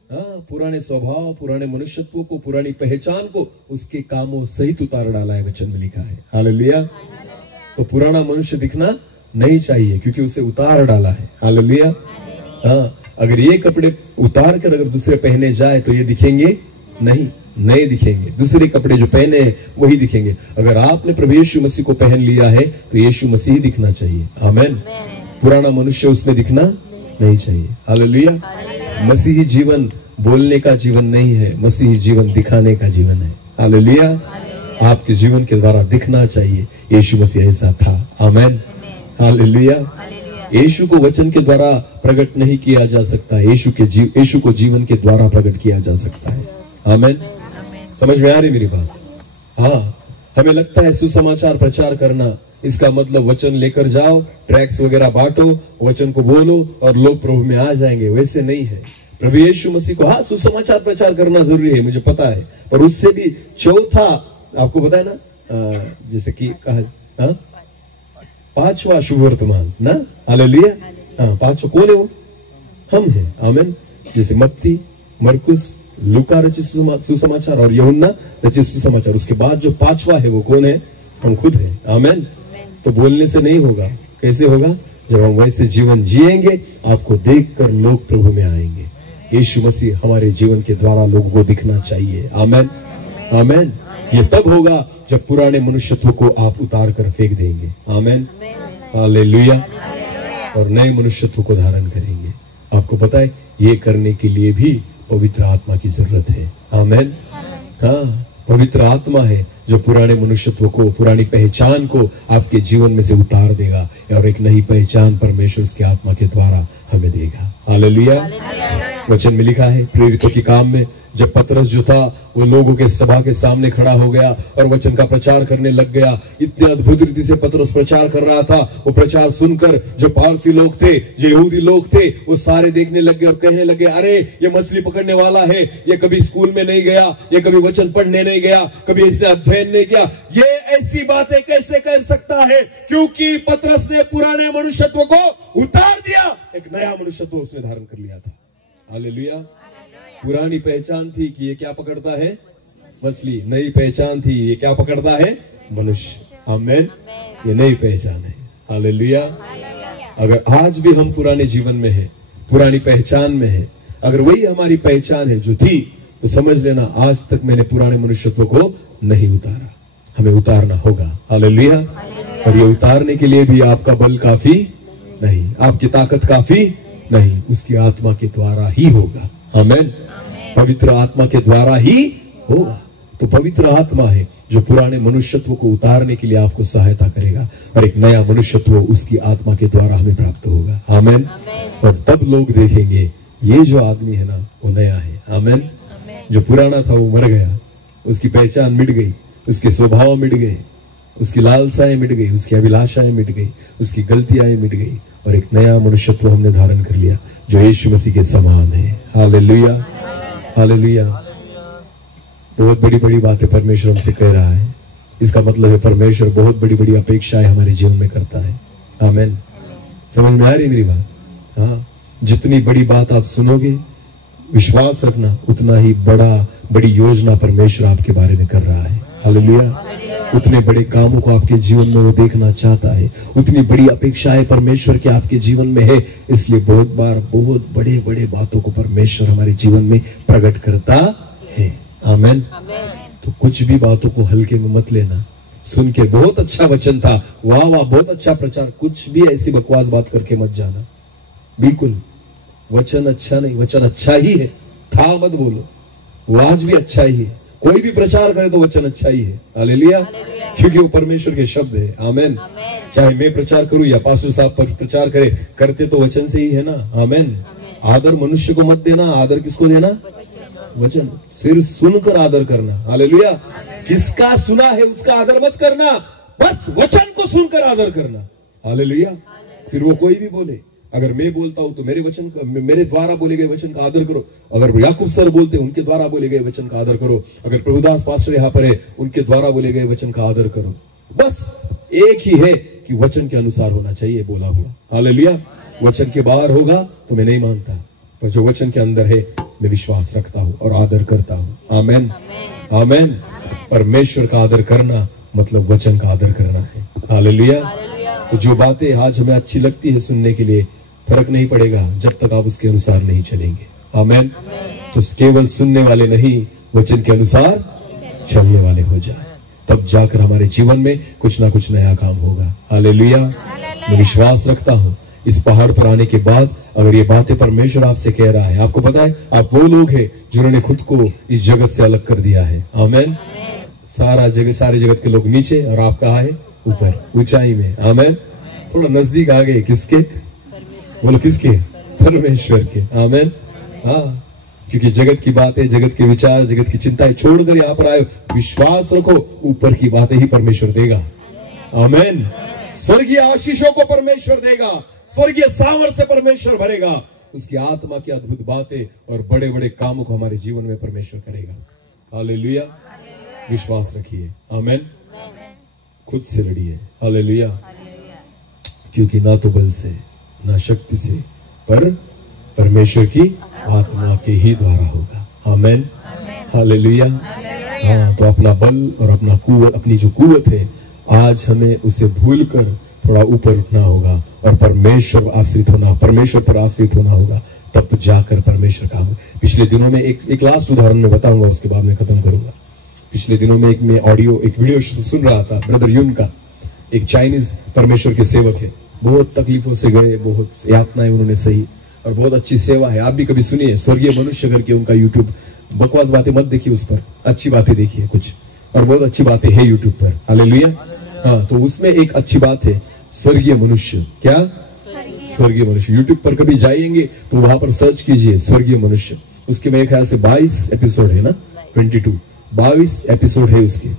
हाँ, पुराने स्वभाव, पुराने मनुष्यत्व को, पुरानी पहचान को उसके कामों सहित उतार डाला है। वचन में लिखा है। हालेलुया। तो पुराना मनुष्य दिखना नहीं चाहिए क्योंकि उसे उतार डाला है। हालेलुया। हाँ, अगर ये कपड़े उतार कर अगर दूसरे पहने जाए तो ये दिखेंगे नहीं, नए दिखेंगे। दूसरे कपड़े जो पहने हैं वही दिखेंगे। अगर आपने प्रभु यीशु मसीह को पहन लिया है तो यीशु मसीह ही दिखना चाहिए। आमेन। पुराना मनुष्य उसमें दिखना नहीं चाहिए। हालेलुया। मसीही जीवन बोलने का जीवन नहीं है, मसीही जीवन दिखाने का जीवन है। हालेलुया। आपके जीवन के द्वारा दिखना चाहिए यीशु मसीह ऐसा था। आमेन। हालेलुया। यीशु को वचन के द्वारा प्रकट नहीं किया जा सकता, यीशु को जीवन के द्वारा प्रकट किया जा सकता है। आमेन। समझ में आ रही मेरी बात? हाँ, हमें लगता है सुसमाचार प्रचार करना इसका मतलब वचन लेकर जाओ, ट्रैक्स वगैरह बांटो, वचन को बोलो और लोग प्रभु में आ जाएंगे। वैसे नहीं है। प्रभु यीशु मसीह को हाँ सुसमाचार प्रचार करना जरूरी है, मुझे पता है, पर उससे भी चौथा आपको पता है ना, जैसे कि कहा पांचवा शुभ वर्तमान ना। हालेलुया। हाँ, पांचवा कौन है? वो हम हैं। आमेन। जैसे मत्ती, मरकुस, लूका रचित सुसमाचार और यूहन्ना रचित सुसमाचार, उसके बाद जो पांचवा है वो कौन है? हम खुद हैं। आमेन। तो बोलने से नहीं होगा। कैसे होगा? जब हम वैसे जीवन जिएंगे, आपको देखकर लोग प्रभु में आएंगे। यीशु मसीह हमारे जीवन के द्वारा लोगों को दिखना चाहिए। आमेन। आमेन। ये तब होगा जब पुराने मनुष्यत्व को आप उतार कर फेंक देंगे। आमेन। हालेलुया। और नए मनुष्यत्व को धारण करेंगे। आपको पता है ये करने के लिए भी पवित्र आत्मा की जरूरत है। आमेन। हाँ, पवित्र आत्मा है जो पुराने मनुष्यत्व को, पुरानी पहचान को आपके जीवन में से उतार देगा और एक नई पहचान परमेश्वर के आत्मा के द्वारा हमें देगा। हालेलुया। वचन में लिखा है प्रेरितों के काम में जब पतरस जो था वो लोगों के सभा के सामने खड़ा हो गया और वचन का प्रचार करने लग गया। इतने अद्भुत रीति से पतरस प्रचार कर रहा था। वो प्रचार सुनकर जो पारसी लोग थे, जो यहूदी लोग थे, वो सारे देखने लग गए और कहने लगे, अरे ये मछली पकड़ने वाला है, ये कभी स्कूल में नहीं गया, ये कभी वचन पढ़ने नहीं गया, कभी इसने अध्ययन नहीं किया, ये ऐसी बातें कैसे कर सकता है? क्योंकि पतरस ने पुराने मनुष्यत्व को उतार दिया, एक नया मनुष्यत्व उसने धारण कर लिया था। हालेलुया। पुरानी पहचान थी कि ये क्या पकड़ता है? मछली। नई पहचान थी ये क्या पकड़ता है? मनुष्य। आमेन। ये नई पहचान है। हालेलुया। अगर आज भी हम पुराने जीवन में हैं, पुरानी पहचान में हैं, अगर वही हमारी पहचान है जो थी, तो समझ लेना आज तक मैंने पुराने मनुष्यत्व को नहीं उतारा, हमें उतारना होगा। हालेलुया। और ये उतारने के लिए भी आपका बल काफी नहीं, आपकी ताकत काफी नहीं, उसकी आत्मा के द्वारा ही होगा। आमीन। पवित्र आत्मा के द्वारा ही होगा। तो पवित्र आत्मा है जो पुराने मनुष्यत्व को उतारने के लिए आपको सहायता करेगा, और एक नया मनुष्यत्व उसकी आत्मा के द्वारा हमें प्राप्त होगा। आमीन। और तब लोग देखेंगे ये जो आदमी है ना वो नया है। आमीन। जो पुराना था वो मर गया, उसकी पहचान मिट गई, उसके स्वभाव मिट गए, उसकी लालसाएं मिट गई, उसकी अभिलाषाएं मिट गई, उसकी गलतियां मिट गई, और एक नया मनुष्यत्व हमने धारण कर लिया जो यीशु मसीह के समान है। हालेलुया। हालेलुया। बहुत बड़ी बड़ी बातें परमेश्वर हमसे कह रहा है। इसका मतलब है परमेश्वर बहुत बड़ी बड़ी अपेक्षाएं हमारे जीवन में करता है। आमीन। समझ में आ रही मेरी बात? हाँ, जितनी बड़ी बात आप सुनोगे, विश्वास रखना उतना ही बड़ी योजना परमेश्वर आपके बारे में कर रहा है। हालेलुया। उतने बड़े कामों को आपके जीवन में वो देखना चाहता है, उतनी बड़ी अपेक्षाएं परमेश्वर के आपके जीवन में है। इसलिए बहुत बार बहुत बड़े बड़े बातों को परमेश्वर हमारे जीवन में प्रकट करता है। आमीन। तो कुछ भी बातों को हल्के में मत लेना। सुन के बहुत अच्छा वचन था, वाह वाह बहुत अच्छा प्रचार, कुछ भी ऐसी बकवास बात करके मत जाना। बिल्कुल वचन अच्छा नहीं, वचन अच्छा ही है, था मत बोलो, वो आज भी अच्छा ही है। कोई भी प्रचार करे तो वचन अच्छा ही है। हालेलुया। क्योंकि वो परमेश्वर के शब्द है। आमीन। चाहे मैं प्रचार करूं या पास्टर साहब प्रचार करे, करते तो वचन से ही है ना। आमीन। आदर मनुष्य को मत देना, आदर किसको देना? वचन। सिर्फ सुनकर आदर करना। हालेलुया। किसका सुना है उसका आदर मत करना, बस वचन को सुनकर आदर करना। हालेलुया। फिर वो कोई भी बोले, अगर मैं बोलता हूं तो मेरे द्वारा बोले गए वचन का आदर करो। अगर याकूब सर बोलते हैं उनके द्वारा बोले गए वचन का आदर करो। अगर प्रभुदास पास्टर यहाँ पर है उनके द्वारा बोले गए वचन का आदर करो। बस एक ही है कि वचन के अनुसार होना चाहिए बोला हुआ। हालेलुया। वचन के बाहर होगा तो मैं नहीं मानता, पर जो वचन के अंदर है मैं विश्वास रखता हूं और आदर करता हूं। आमीन। आमीन। परमेश्वर का आदर करना मतलब वचन का आदर करना है। हालेलुया। तो जो बातें आज हमें अच्छी लगती है सुनने के लिए, फर्क नहीं पड़ेगा जब तक आप उसके अनुसार नहीं चलेंगे। आमीन। तो केवल सुनने वाले नहीं, वचन के अनुसार चलने वाले हो जाए, तब जाकर हमारे जीवन में कुछ ना कुछ नया काम होगा। हालेलुया। मैं विश्वास रखता हूं इस पहाड़ पर आने के बाद अगर ये बातें परमेश्वर आपसे कह रहा है, आपको पता है आप वो लोग हैं जिन्होंने खुद को इस जगत से अलग कर दिया है। आमीन। सारे जगत के लोग नीचे और आप कहाँ है? ऊपर, ऊंचाई में। आमीन। थोड़ा नजदीक आ गए किसके? बोलो किसके? परमेश्वर के। आमीन। हाँ, क्योंकि जगत की बातें, जगत के विचार, जगत की चिंताएं छोड़कर यहाँ पर आए, विश्वास रखो ऊपर की बातें ही परमेश्वर देगा। आमीन। स्वर्गीय आशीषों को परमेश्वर देगा, स्वर्गीय सामर्थ्य से परमेश्वर भरेगा, उसकी आत्मा की अद्भुत बातें और बड़े बड़े कामों को हमारे जीवन में परमेश्वर करेगा। हालेलुया। विश्वास रखिए। आमीन। खुद से लड़िए। हालेलुया। क्योंकि ना तो बल से ना शक्ति से, पर परमेश्वर की आत्मा के ही द्वारा होगा। आमीन। हालेलुया। हाँ, तो अपना बल और अपनी जो कुवत है आज हमें उसे भूलकर थोड़ा ऊपर उठना होगा और परमेश्वर पर आश्रित होना होगा, तब जाकर परमेश्वर का। पिछले दिनों में एक लास्ट उदाहरण में बताऊंगा, उसके बाद मैं खत्म करूंगा। पिछले दिनों में एक वीडियो सुन रहा था, ब्रदर यून का। एक चाइनीज परमेश्वर के सेवक है, बहुत तकलीफों से गए, बहुत यातनाएं उन्होंने सही, और बहुत अच्छी सेवा है। आप भी कभी सुनिए, स्वर्गीय मनुष्य करके उनका यूट्यूब, बकवास बातें मत देखिए उस पर, अच्छी बातें देखिए कुछ, और बहुत अच्छी बातें है यूट्यूब पर। हालेलुया। हाँ, तो उसमें एक अच्छी बात है, स्वर्गीय मनुष्य। क्या? स्वर्गीय मनुष्य। यूट्यूब पर कभी जाएंगे तो वहां पर सर्च कीजिए स्वर्गीय मनुष्य। उसके मेरे ख्याल से 22 एपिसोड है ना, 22 एपिसोड है उसके,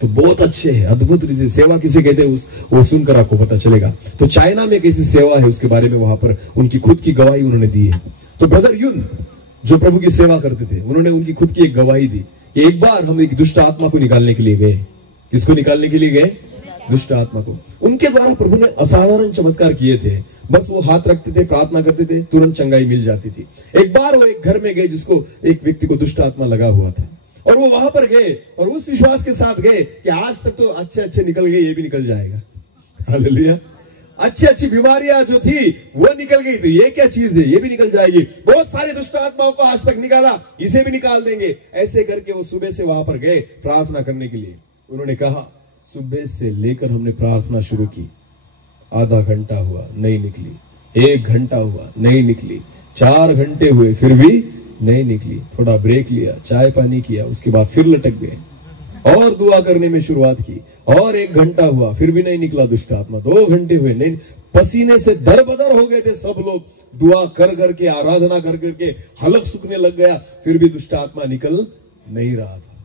तो बहुत अच्छे हैं, अद्भुत रीति सेवा किसे कहते हैं वो सुनकर आपको पता चलेगा। तो चाइना में कैसी सेवा है उसके बारे में वहां पर उनकी खुद की गवाही उन्होंने दी है। तो ब्रदर यून जो प्रभु की सेवा करते थे, उन्होंने उनकी खुद की एक गवाही दी कि एक बार हम एक दुष्ट आत्मा को निकालने के लिए गए। किसको निकालने के लिए गए? दुष्ट आत्मा को। उनके द्वारा प्रभु ने असाधारण चमत्कार किए थे। बस वो हाथ रखते थे, प्रार्थना करते थे, तुरंत चंगाई मिल जाती थी। एक बार वो एक घर में गए जिसको एक व्यक्ति को दुष्ट आत्मा लगा हुआ था, और वो वहां पर गए और उस विश्वास के साथ गए कि आज तक तो अच्छे निकल गए, ये भी निकल जाएगा। हालेलुया। अच्छी अच्छी बीमारियां जो थी वो निकल गई, तो ये क्या चीज है, ये भी निकल जाएगी। बहुत सारे दुष्ट आत्माओं को आज तक निकाला, इसे भी निकाल देंगे। ऐसे करके वो सुबह से वहां पर गए प्रार्थना करने के लिए। उन्होंने कहा सुबह से लेकर हमने प्रार्थना शुरू की, आधा घंटा हुआ नहीं निकली, 1 घंटा हुआ नहीं निकली, 4 घंटे हुए फिर भी नहीं निकली। थोड़ा ब्रेक लिया, चाय पानी किया, उसके बाद फिर लटक गए और दुआ करने में शुरुआत की, और 1 घंटा हुआ फिर भी नहीं निकला दुष्ट आत्मा। 2 घंटे हुए नहीं, पसीने से दरबदर हो गए थे सब लोग, दुआ कर करके, आराधना कर करके हलक सूखने लग गया, फिर भी दुष्ट आत्मा निकल नहीं रहा था।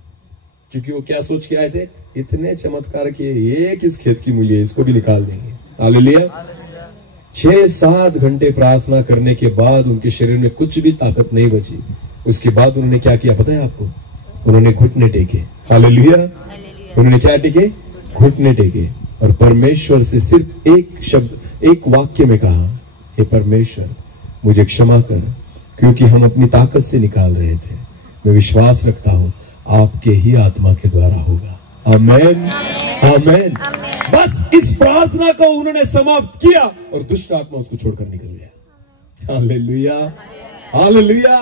क्योंकि वो क्या सोच के आए थे, इतने चमत्कार किए, ये किस खेत की मूली है, इसको भी निकाल देंगे। हालेलुया। 6-7 घंटे प्रार्थना करने के बाद उनके शरीर में कुछ भी ताकत नहीं बची। उसके बाद उन्होंने क्या किया पता है आपको? उन्होंने घुटने टेके। हालेलुया। उन्होंने क्या टेके? घुटने टेके, और परमेश्वर से सिर्फ एक शब्द, एक वाक्य में कहा, हे परमेश्वर मुझे क्षमा कर, क्योंकि हम अपनी ताकत से निकाल रहे थे। मैं विश्वास रखता हूं आपके ही आत्मा के द्वारा होगा। आमेन, आमेन। बस इस प्रार्थना को उन्होंने समाप्त किया और दुष्ट आत्मा उसको छोड़कर निकल गया। Hallelujah, hallelujah.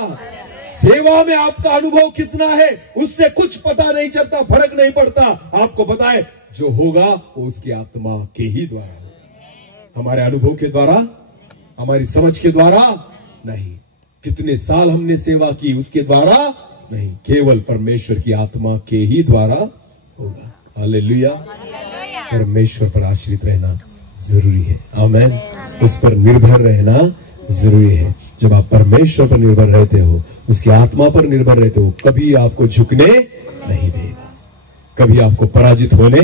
सेवा में आपका अनुभव कितना है उससे कुछ पता नहीं चलता, फर्क नहीं पड़ता। आपको पता है जो होगा वो उसकी आत्मा के ही द्वारा होगा, हमारे अनुभव के द्वारा, हमारी समझ के द्वारा नहीं, कितने साल हमने सेवा की उसके द्वारा नहीं, केवल परमेश्वर की आत्मा के ही द्वारा होगा। हालेलुया। परमेश्वर पर आश्रित रहना जरूरी है। आमेन। उस पर निर्भर रहना जरूरी है। जब आप परमेश्वर पर निर्भर रहते हो, उसकी आत्मा पर निर्भर रहते हो, कभी आपको झुकने नहीं देगा, कभी आपको पराजित होने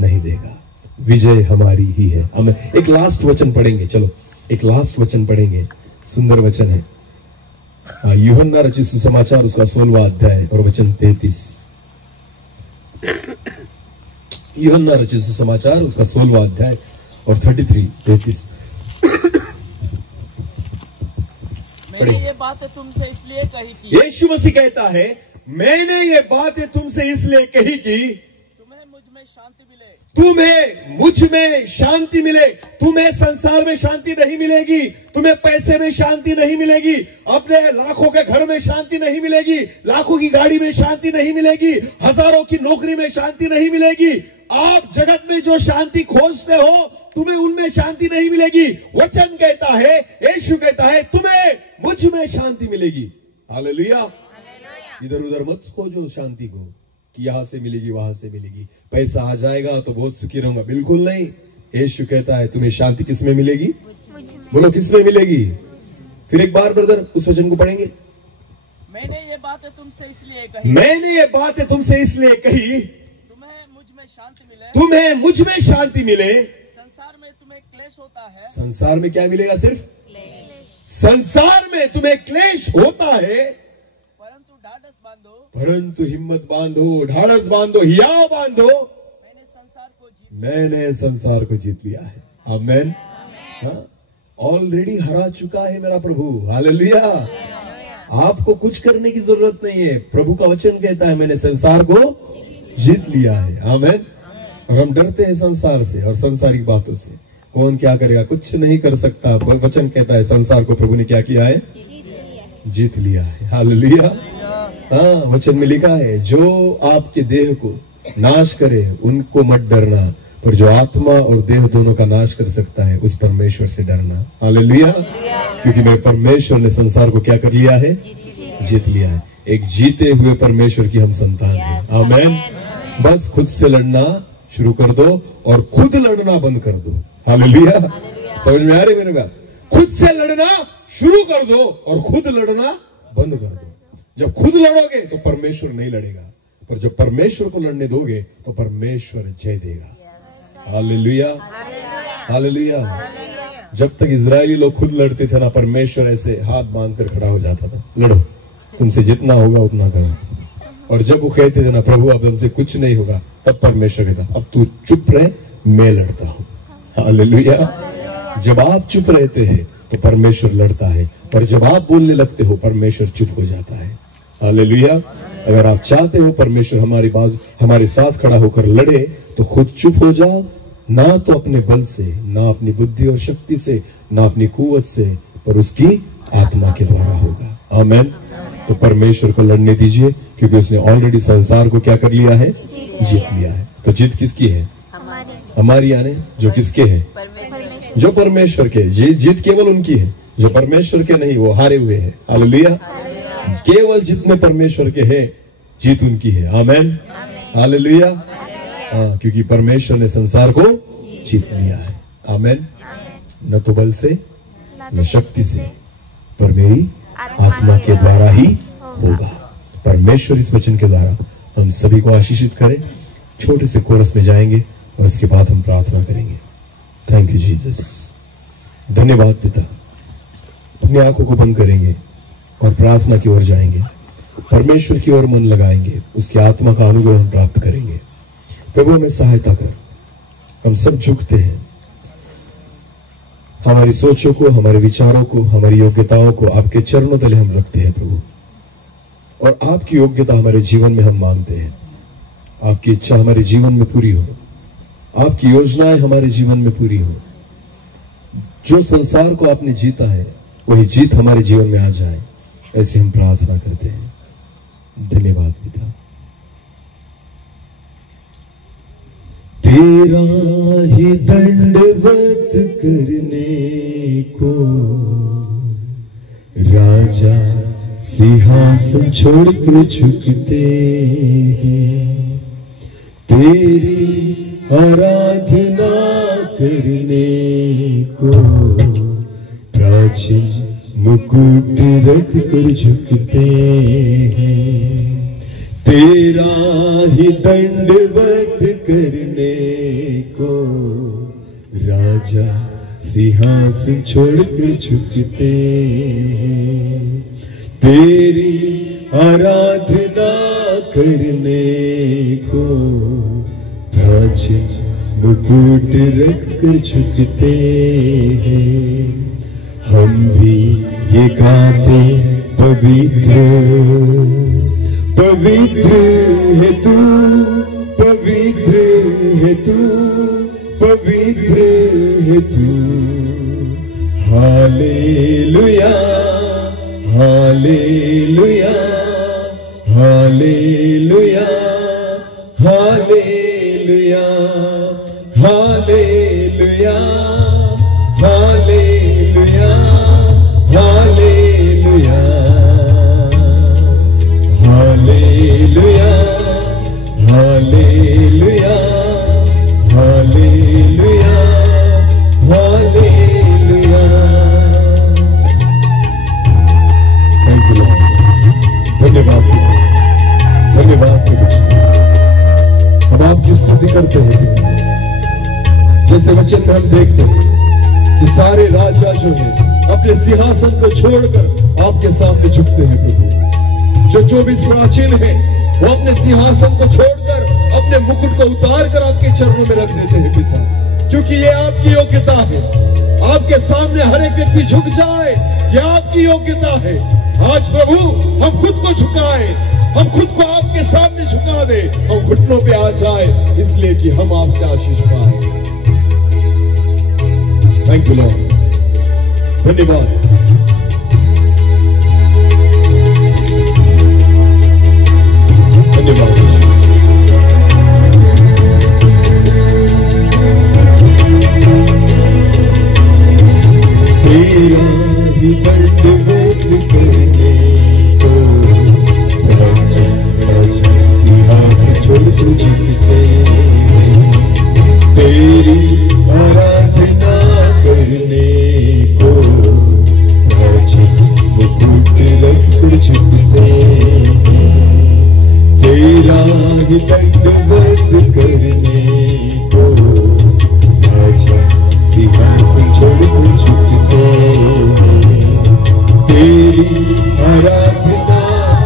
नहीं देगा। विजय हमारी ही है। हम एक लास्ट वचन पढ़ेंगे, चलो एक लास्ट वचन पढ़ेंगे, सुंदर वचन है। यूहन्ना रचित सुसमाचार उसका 16वां अध्याय और वचन 33। यूहन्ना रचित सुसमाचार उसका 16वां अध्याय और 33। मैंने ये बातें तुमसे इसलिए कही कि, यीशु मसीह कहता है मैंने ये बातें तुमसे इसलिए कही कि तुम्हें मुझ में शांति मिले। तुम्हें मुझ में शांति मिले। तुम्हें संसार में शांति नहीं मिलेगी, तुम्हें पैसे में शांति नहीं मिलेगी, अपने लाखों के घर में शांति नहीं मिलेगी, लाखों की गाड़ी में शांति नहीं मिलेगी, हजारों की नौकरी में शांति नहीं मिलेगी। आप जगत में जो शांति खोजते हो तुम्हें उनमें शांति नहीं मिलेगी। वचन कहता है, यीशु कहता है तुम्हें मुझ में शांति मिलेगी। हालेलुया। इधर उधर मत खोजो शांति को कि यहां से मिलेगी वहां से मिलेगी, पैसा आ जाएगा तो बहुत सुखी रहूंगा, बिल्कुल नहीं। यीशु कहता है तुम्हें शांति किसमें मिलेगी? बोलो किसमें मिलेगी? फिर एक बार ब्रदर उस वचन को पढ़ेंगे। मैंने ये बातें तुमसे इसलिए कही, मैंने ये बातें तुमसे इसलिए कही तुम्हें मुझ में शांति मिले। तुम्हें मुझ में शांति मिले। संसार में तुम्हें क्लेश होता है, संसार में क्या मिलेगा? सिर्फ संसार में तुम्हें क्लेश होता है, परंतु ढाढ़स बांधो, परंतु हिम्मत बांधो, ढाढ़स बांधो, हिया बांधो, मैंने संसार को जीत लिया है। आमेन। ऑलरेडी हरा चुका है मेरा प्रभु। हालेलुया। आपको कुछ करने की जरूरत नहीं है। प्रभु का वचन कहता है मैंने संसार को जीत लिया है। आमेन। और हम डरते हैं संसार से और संसारिक बातों से। कौन क्या करेगा? कुछ नहीं कर सकता। वचन कहता है संसार को प्रभु ने क्या किया है? जीत लिया है। हालेलुया। हाँ, वचन में लिखा है जो आपके देह को नाश करे उनको मत डरना, पर जो आत्मा और देह दोनों का नाश कर सकता है उस परमेश्वर से डरना। हालेलुया। क्योंकि मेरे परमेश्वर ने संसार को क्या कर लिया है? जीत लिया है। एक जीते हुए परमेश्वर की हम संतान हैं। आमेन। बस खुद से लड़ना शुरू कर दो और खुद लड़ना बंद कर दो। हालेलुया। समझ में आ रही मेरे बात? खुद से लड़ना शुरू कर दो और खुद लड़ना बंद कर दो। जब खुद लड़ोगे तो परमेश्वर नहीं लड़ेगा, पर जब परमेश्वर को लड़ने दोगे तो परमेश्वर जय देगा। हालेलुया। हालेलुया। जब तक इजरायली लोग खुद लड़ते थे ना, परमेश्वर ऐसे हाथ बांधकर खड़ा हो जाता था, लड़ो, तुमसे जितना होगा उतना करो। और जब वो कहते थे ना प्रभु अब हमसे कुछ नहीं होगा, तब परमेश्वर कहता अब तू चुप रहे, मैं लड़ता हूं। हालेलुया। जब आप चुप रहते हैं तो परमेश्वर लड़ता है, और जब आप बोलने लगते हो परमेश्वर चुप हो जाता है। हालेलुया। अगर आप चाहते हो परमेश्वर हमारे साथ खड़ा होकर लड़े तो खुद चुप हो जाओ ना तो अपने बल से, ना अपनी बुद्धि और शक्ति से, ना अपनी कुवत से, पर उसकी आत्मा के द्वारा होगा। आमेन। तो परमेश्वर को लड़ने दीजिए, क्योंकि उसने ऑलरेडी संसार को क्या कर लिया है? जीत लिया है। तो जीत किसकी है? हमारी। यानी जो किसके है? जो परमेश्वर के। जीत केवल उनकी है, जो परमेश्वर के नहीं, वो हारे हुए हैं। हालेलुया। केवल जितने परमेश्वर के हैं, जीत उनकी है। आमेन। हालेलुया। क्योंकि परमेश्वर ने संसार को जीत लिया है। आमेन। न तो बल से, न शक्ति से, पर मेरी आत्मा के द्वारा ही होगा। परमेश्वर इस वचन के द्वारा हम सभी को आशीषित करें। छोटे से कोरस में जाएंगे और उसके बाद हम प्रार्थना करेंगे। Thank you Jesus. धन्यवाद पिता। अपनी आंखों को बंद करेंगे और प्रार्थना की ओर जाएंगे। परमेश्वर की ओर मन लगाएंगे, उसकी आत्मा का अनुग्रह हम प्राप्त करेंगे। प्रभु हमें सहायता कर। हम सब झुकते हैं, हमारी सोचों को, हमारे विचारों को, हमारी योग्यताओं को आपके चरणों तले हम रखते हैं प्रभु। और आपकी योग्यता हमारे जीवन में हम मांगते हैं। आपकी इच्छा हमारे जीवन में पूरी हो, आपकी योजनाएं हमारे जीवन में पूरी हो। जो संसार को आपने जीता है, वही जीत हमारे जीवन में आ जाए, ऐसे हम प्रार्थना करते हैं। धन्यवाद पिता। तेरा ही दंडवत करने को राजा सिंहासन छोड़कर झुकते हैं। तेरी आराधना करने को प्राचीन मुकुट रख कर झुकते हैं। तेरा ही दंडवत करने को राजा सिंहासन छोड़कर झुकते हैं। तेरी आराधना करने को प्राचीन मुकुट रख कर झुकते हैं। हम भी ये गाते पवित्र पवित्र है तू, पवित्र है तू, पवित्र है तू। Hallelujah hallelujah hallelujah hallelujah hallelujah hallelujah hallelujah hallelujah hallelujah hallelujah hallelujah. Thank you Lord. धन्यवाद धन्यवाद प्रभु। हम आपकी स्तुति करते हैं। जैसे वचन में हम देखते हैं कि सारे राजा जो है अपने सिंहासन को छोड़कर आपके सामने झुकते हैं प्रभु। जो 24 प्राचीन है वो अपने सिंहासन को छोड़कर अपने मुकुट को उतार कर आपके चरणों में रख देते हैं पिता, क्योंकि ये आपकी योग्यता है। आपके सामने हर एक व्यक्ति झुक जाए, ये आपकी योग्यता है। आज प्रभु हम खुद को झुकाए, हम खुद को आपके सामने झुका दे, हम घुटनों पे आ जाए, इसलिए कि हम आपसे आशीष पाए। Thank you Lord. धन्यवाद। धन्यवाद। तेरा ही दंडवत करने को राजा सिंहासन छोड़कर झुकते हैं। तेरी आराधना करने को राजा मुकुट रखकर झुकते हैं। तेरा ही दंडवत करने को राजा सिंहासन छोड़कर झुकते हैं। तेरी आराधना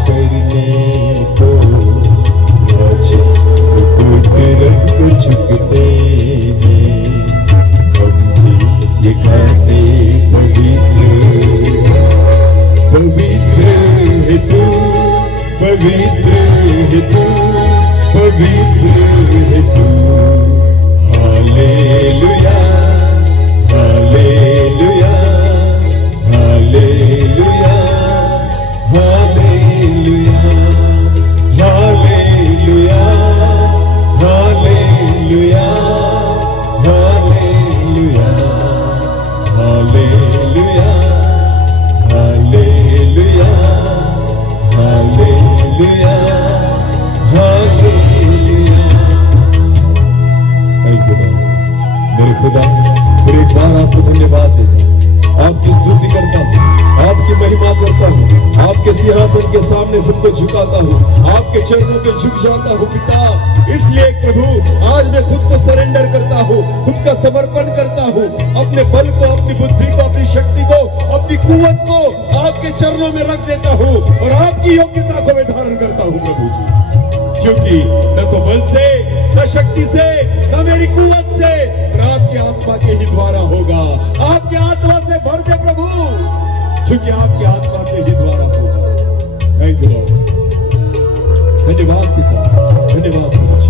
करने को राजा मुकुट रखकर झुकते हैं। हम भी ये गाते पवित्र पवित्र है तू, पवित्र है तू, पवित्र है तू। हालेलुया मेरे खुदा, फिर एक बार आपको धन्यवाद देता हूं, आपकी स्तुति करता हूं, आपकी महिमा करता हूं, आपके सिंहासन के सामने खुद को झुकाता हूं, आपके चरणों पे झुक जाता हूं पिता। इसलिए प्रभु आज मैं खुद को सरेंडर करता हूं, खुद का समर्पण करता हूं, अपने बल को, अपनी बुद्धि को, अपनी शक्ति को, अपनी कुवत को आपके चरणों में रख देता हूं और आपकी योग्यता को मैं धारण करता हूं प्रभु जी। क्योंकि न तो बल से, न शक्ति से, न मेरी कुवत से, पर आपके आत्मा के ही द्वारा होगा। आपके आत्मा से भर दे प्रभु, क्योंकि आपके आत्मा के ही द्वारा होगा। Thank you Lord. धन्यवाद पिता, धन्यवाद प्रभु।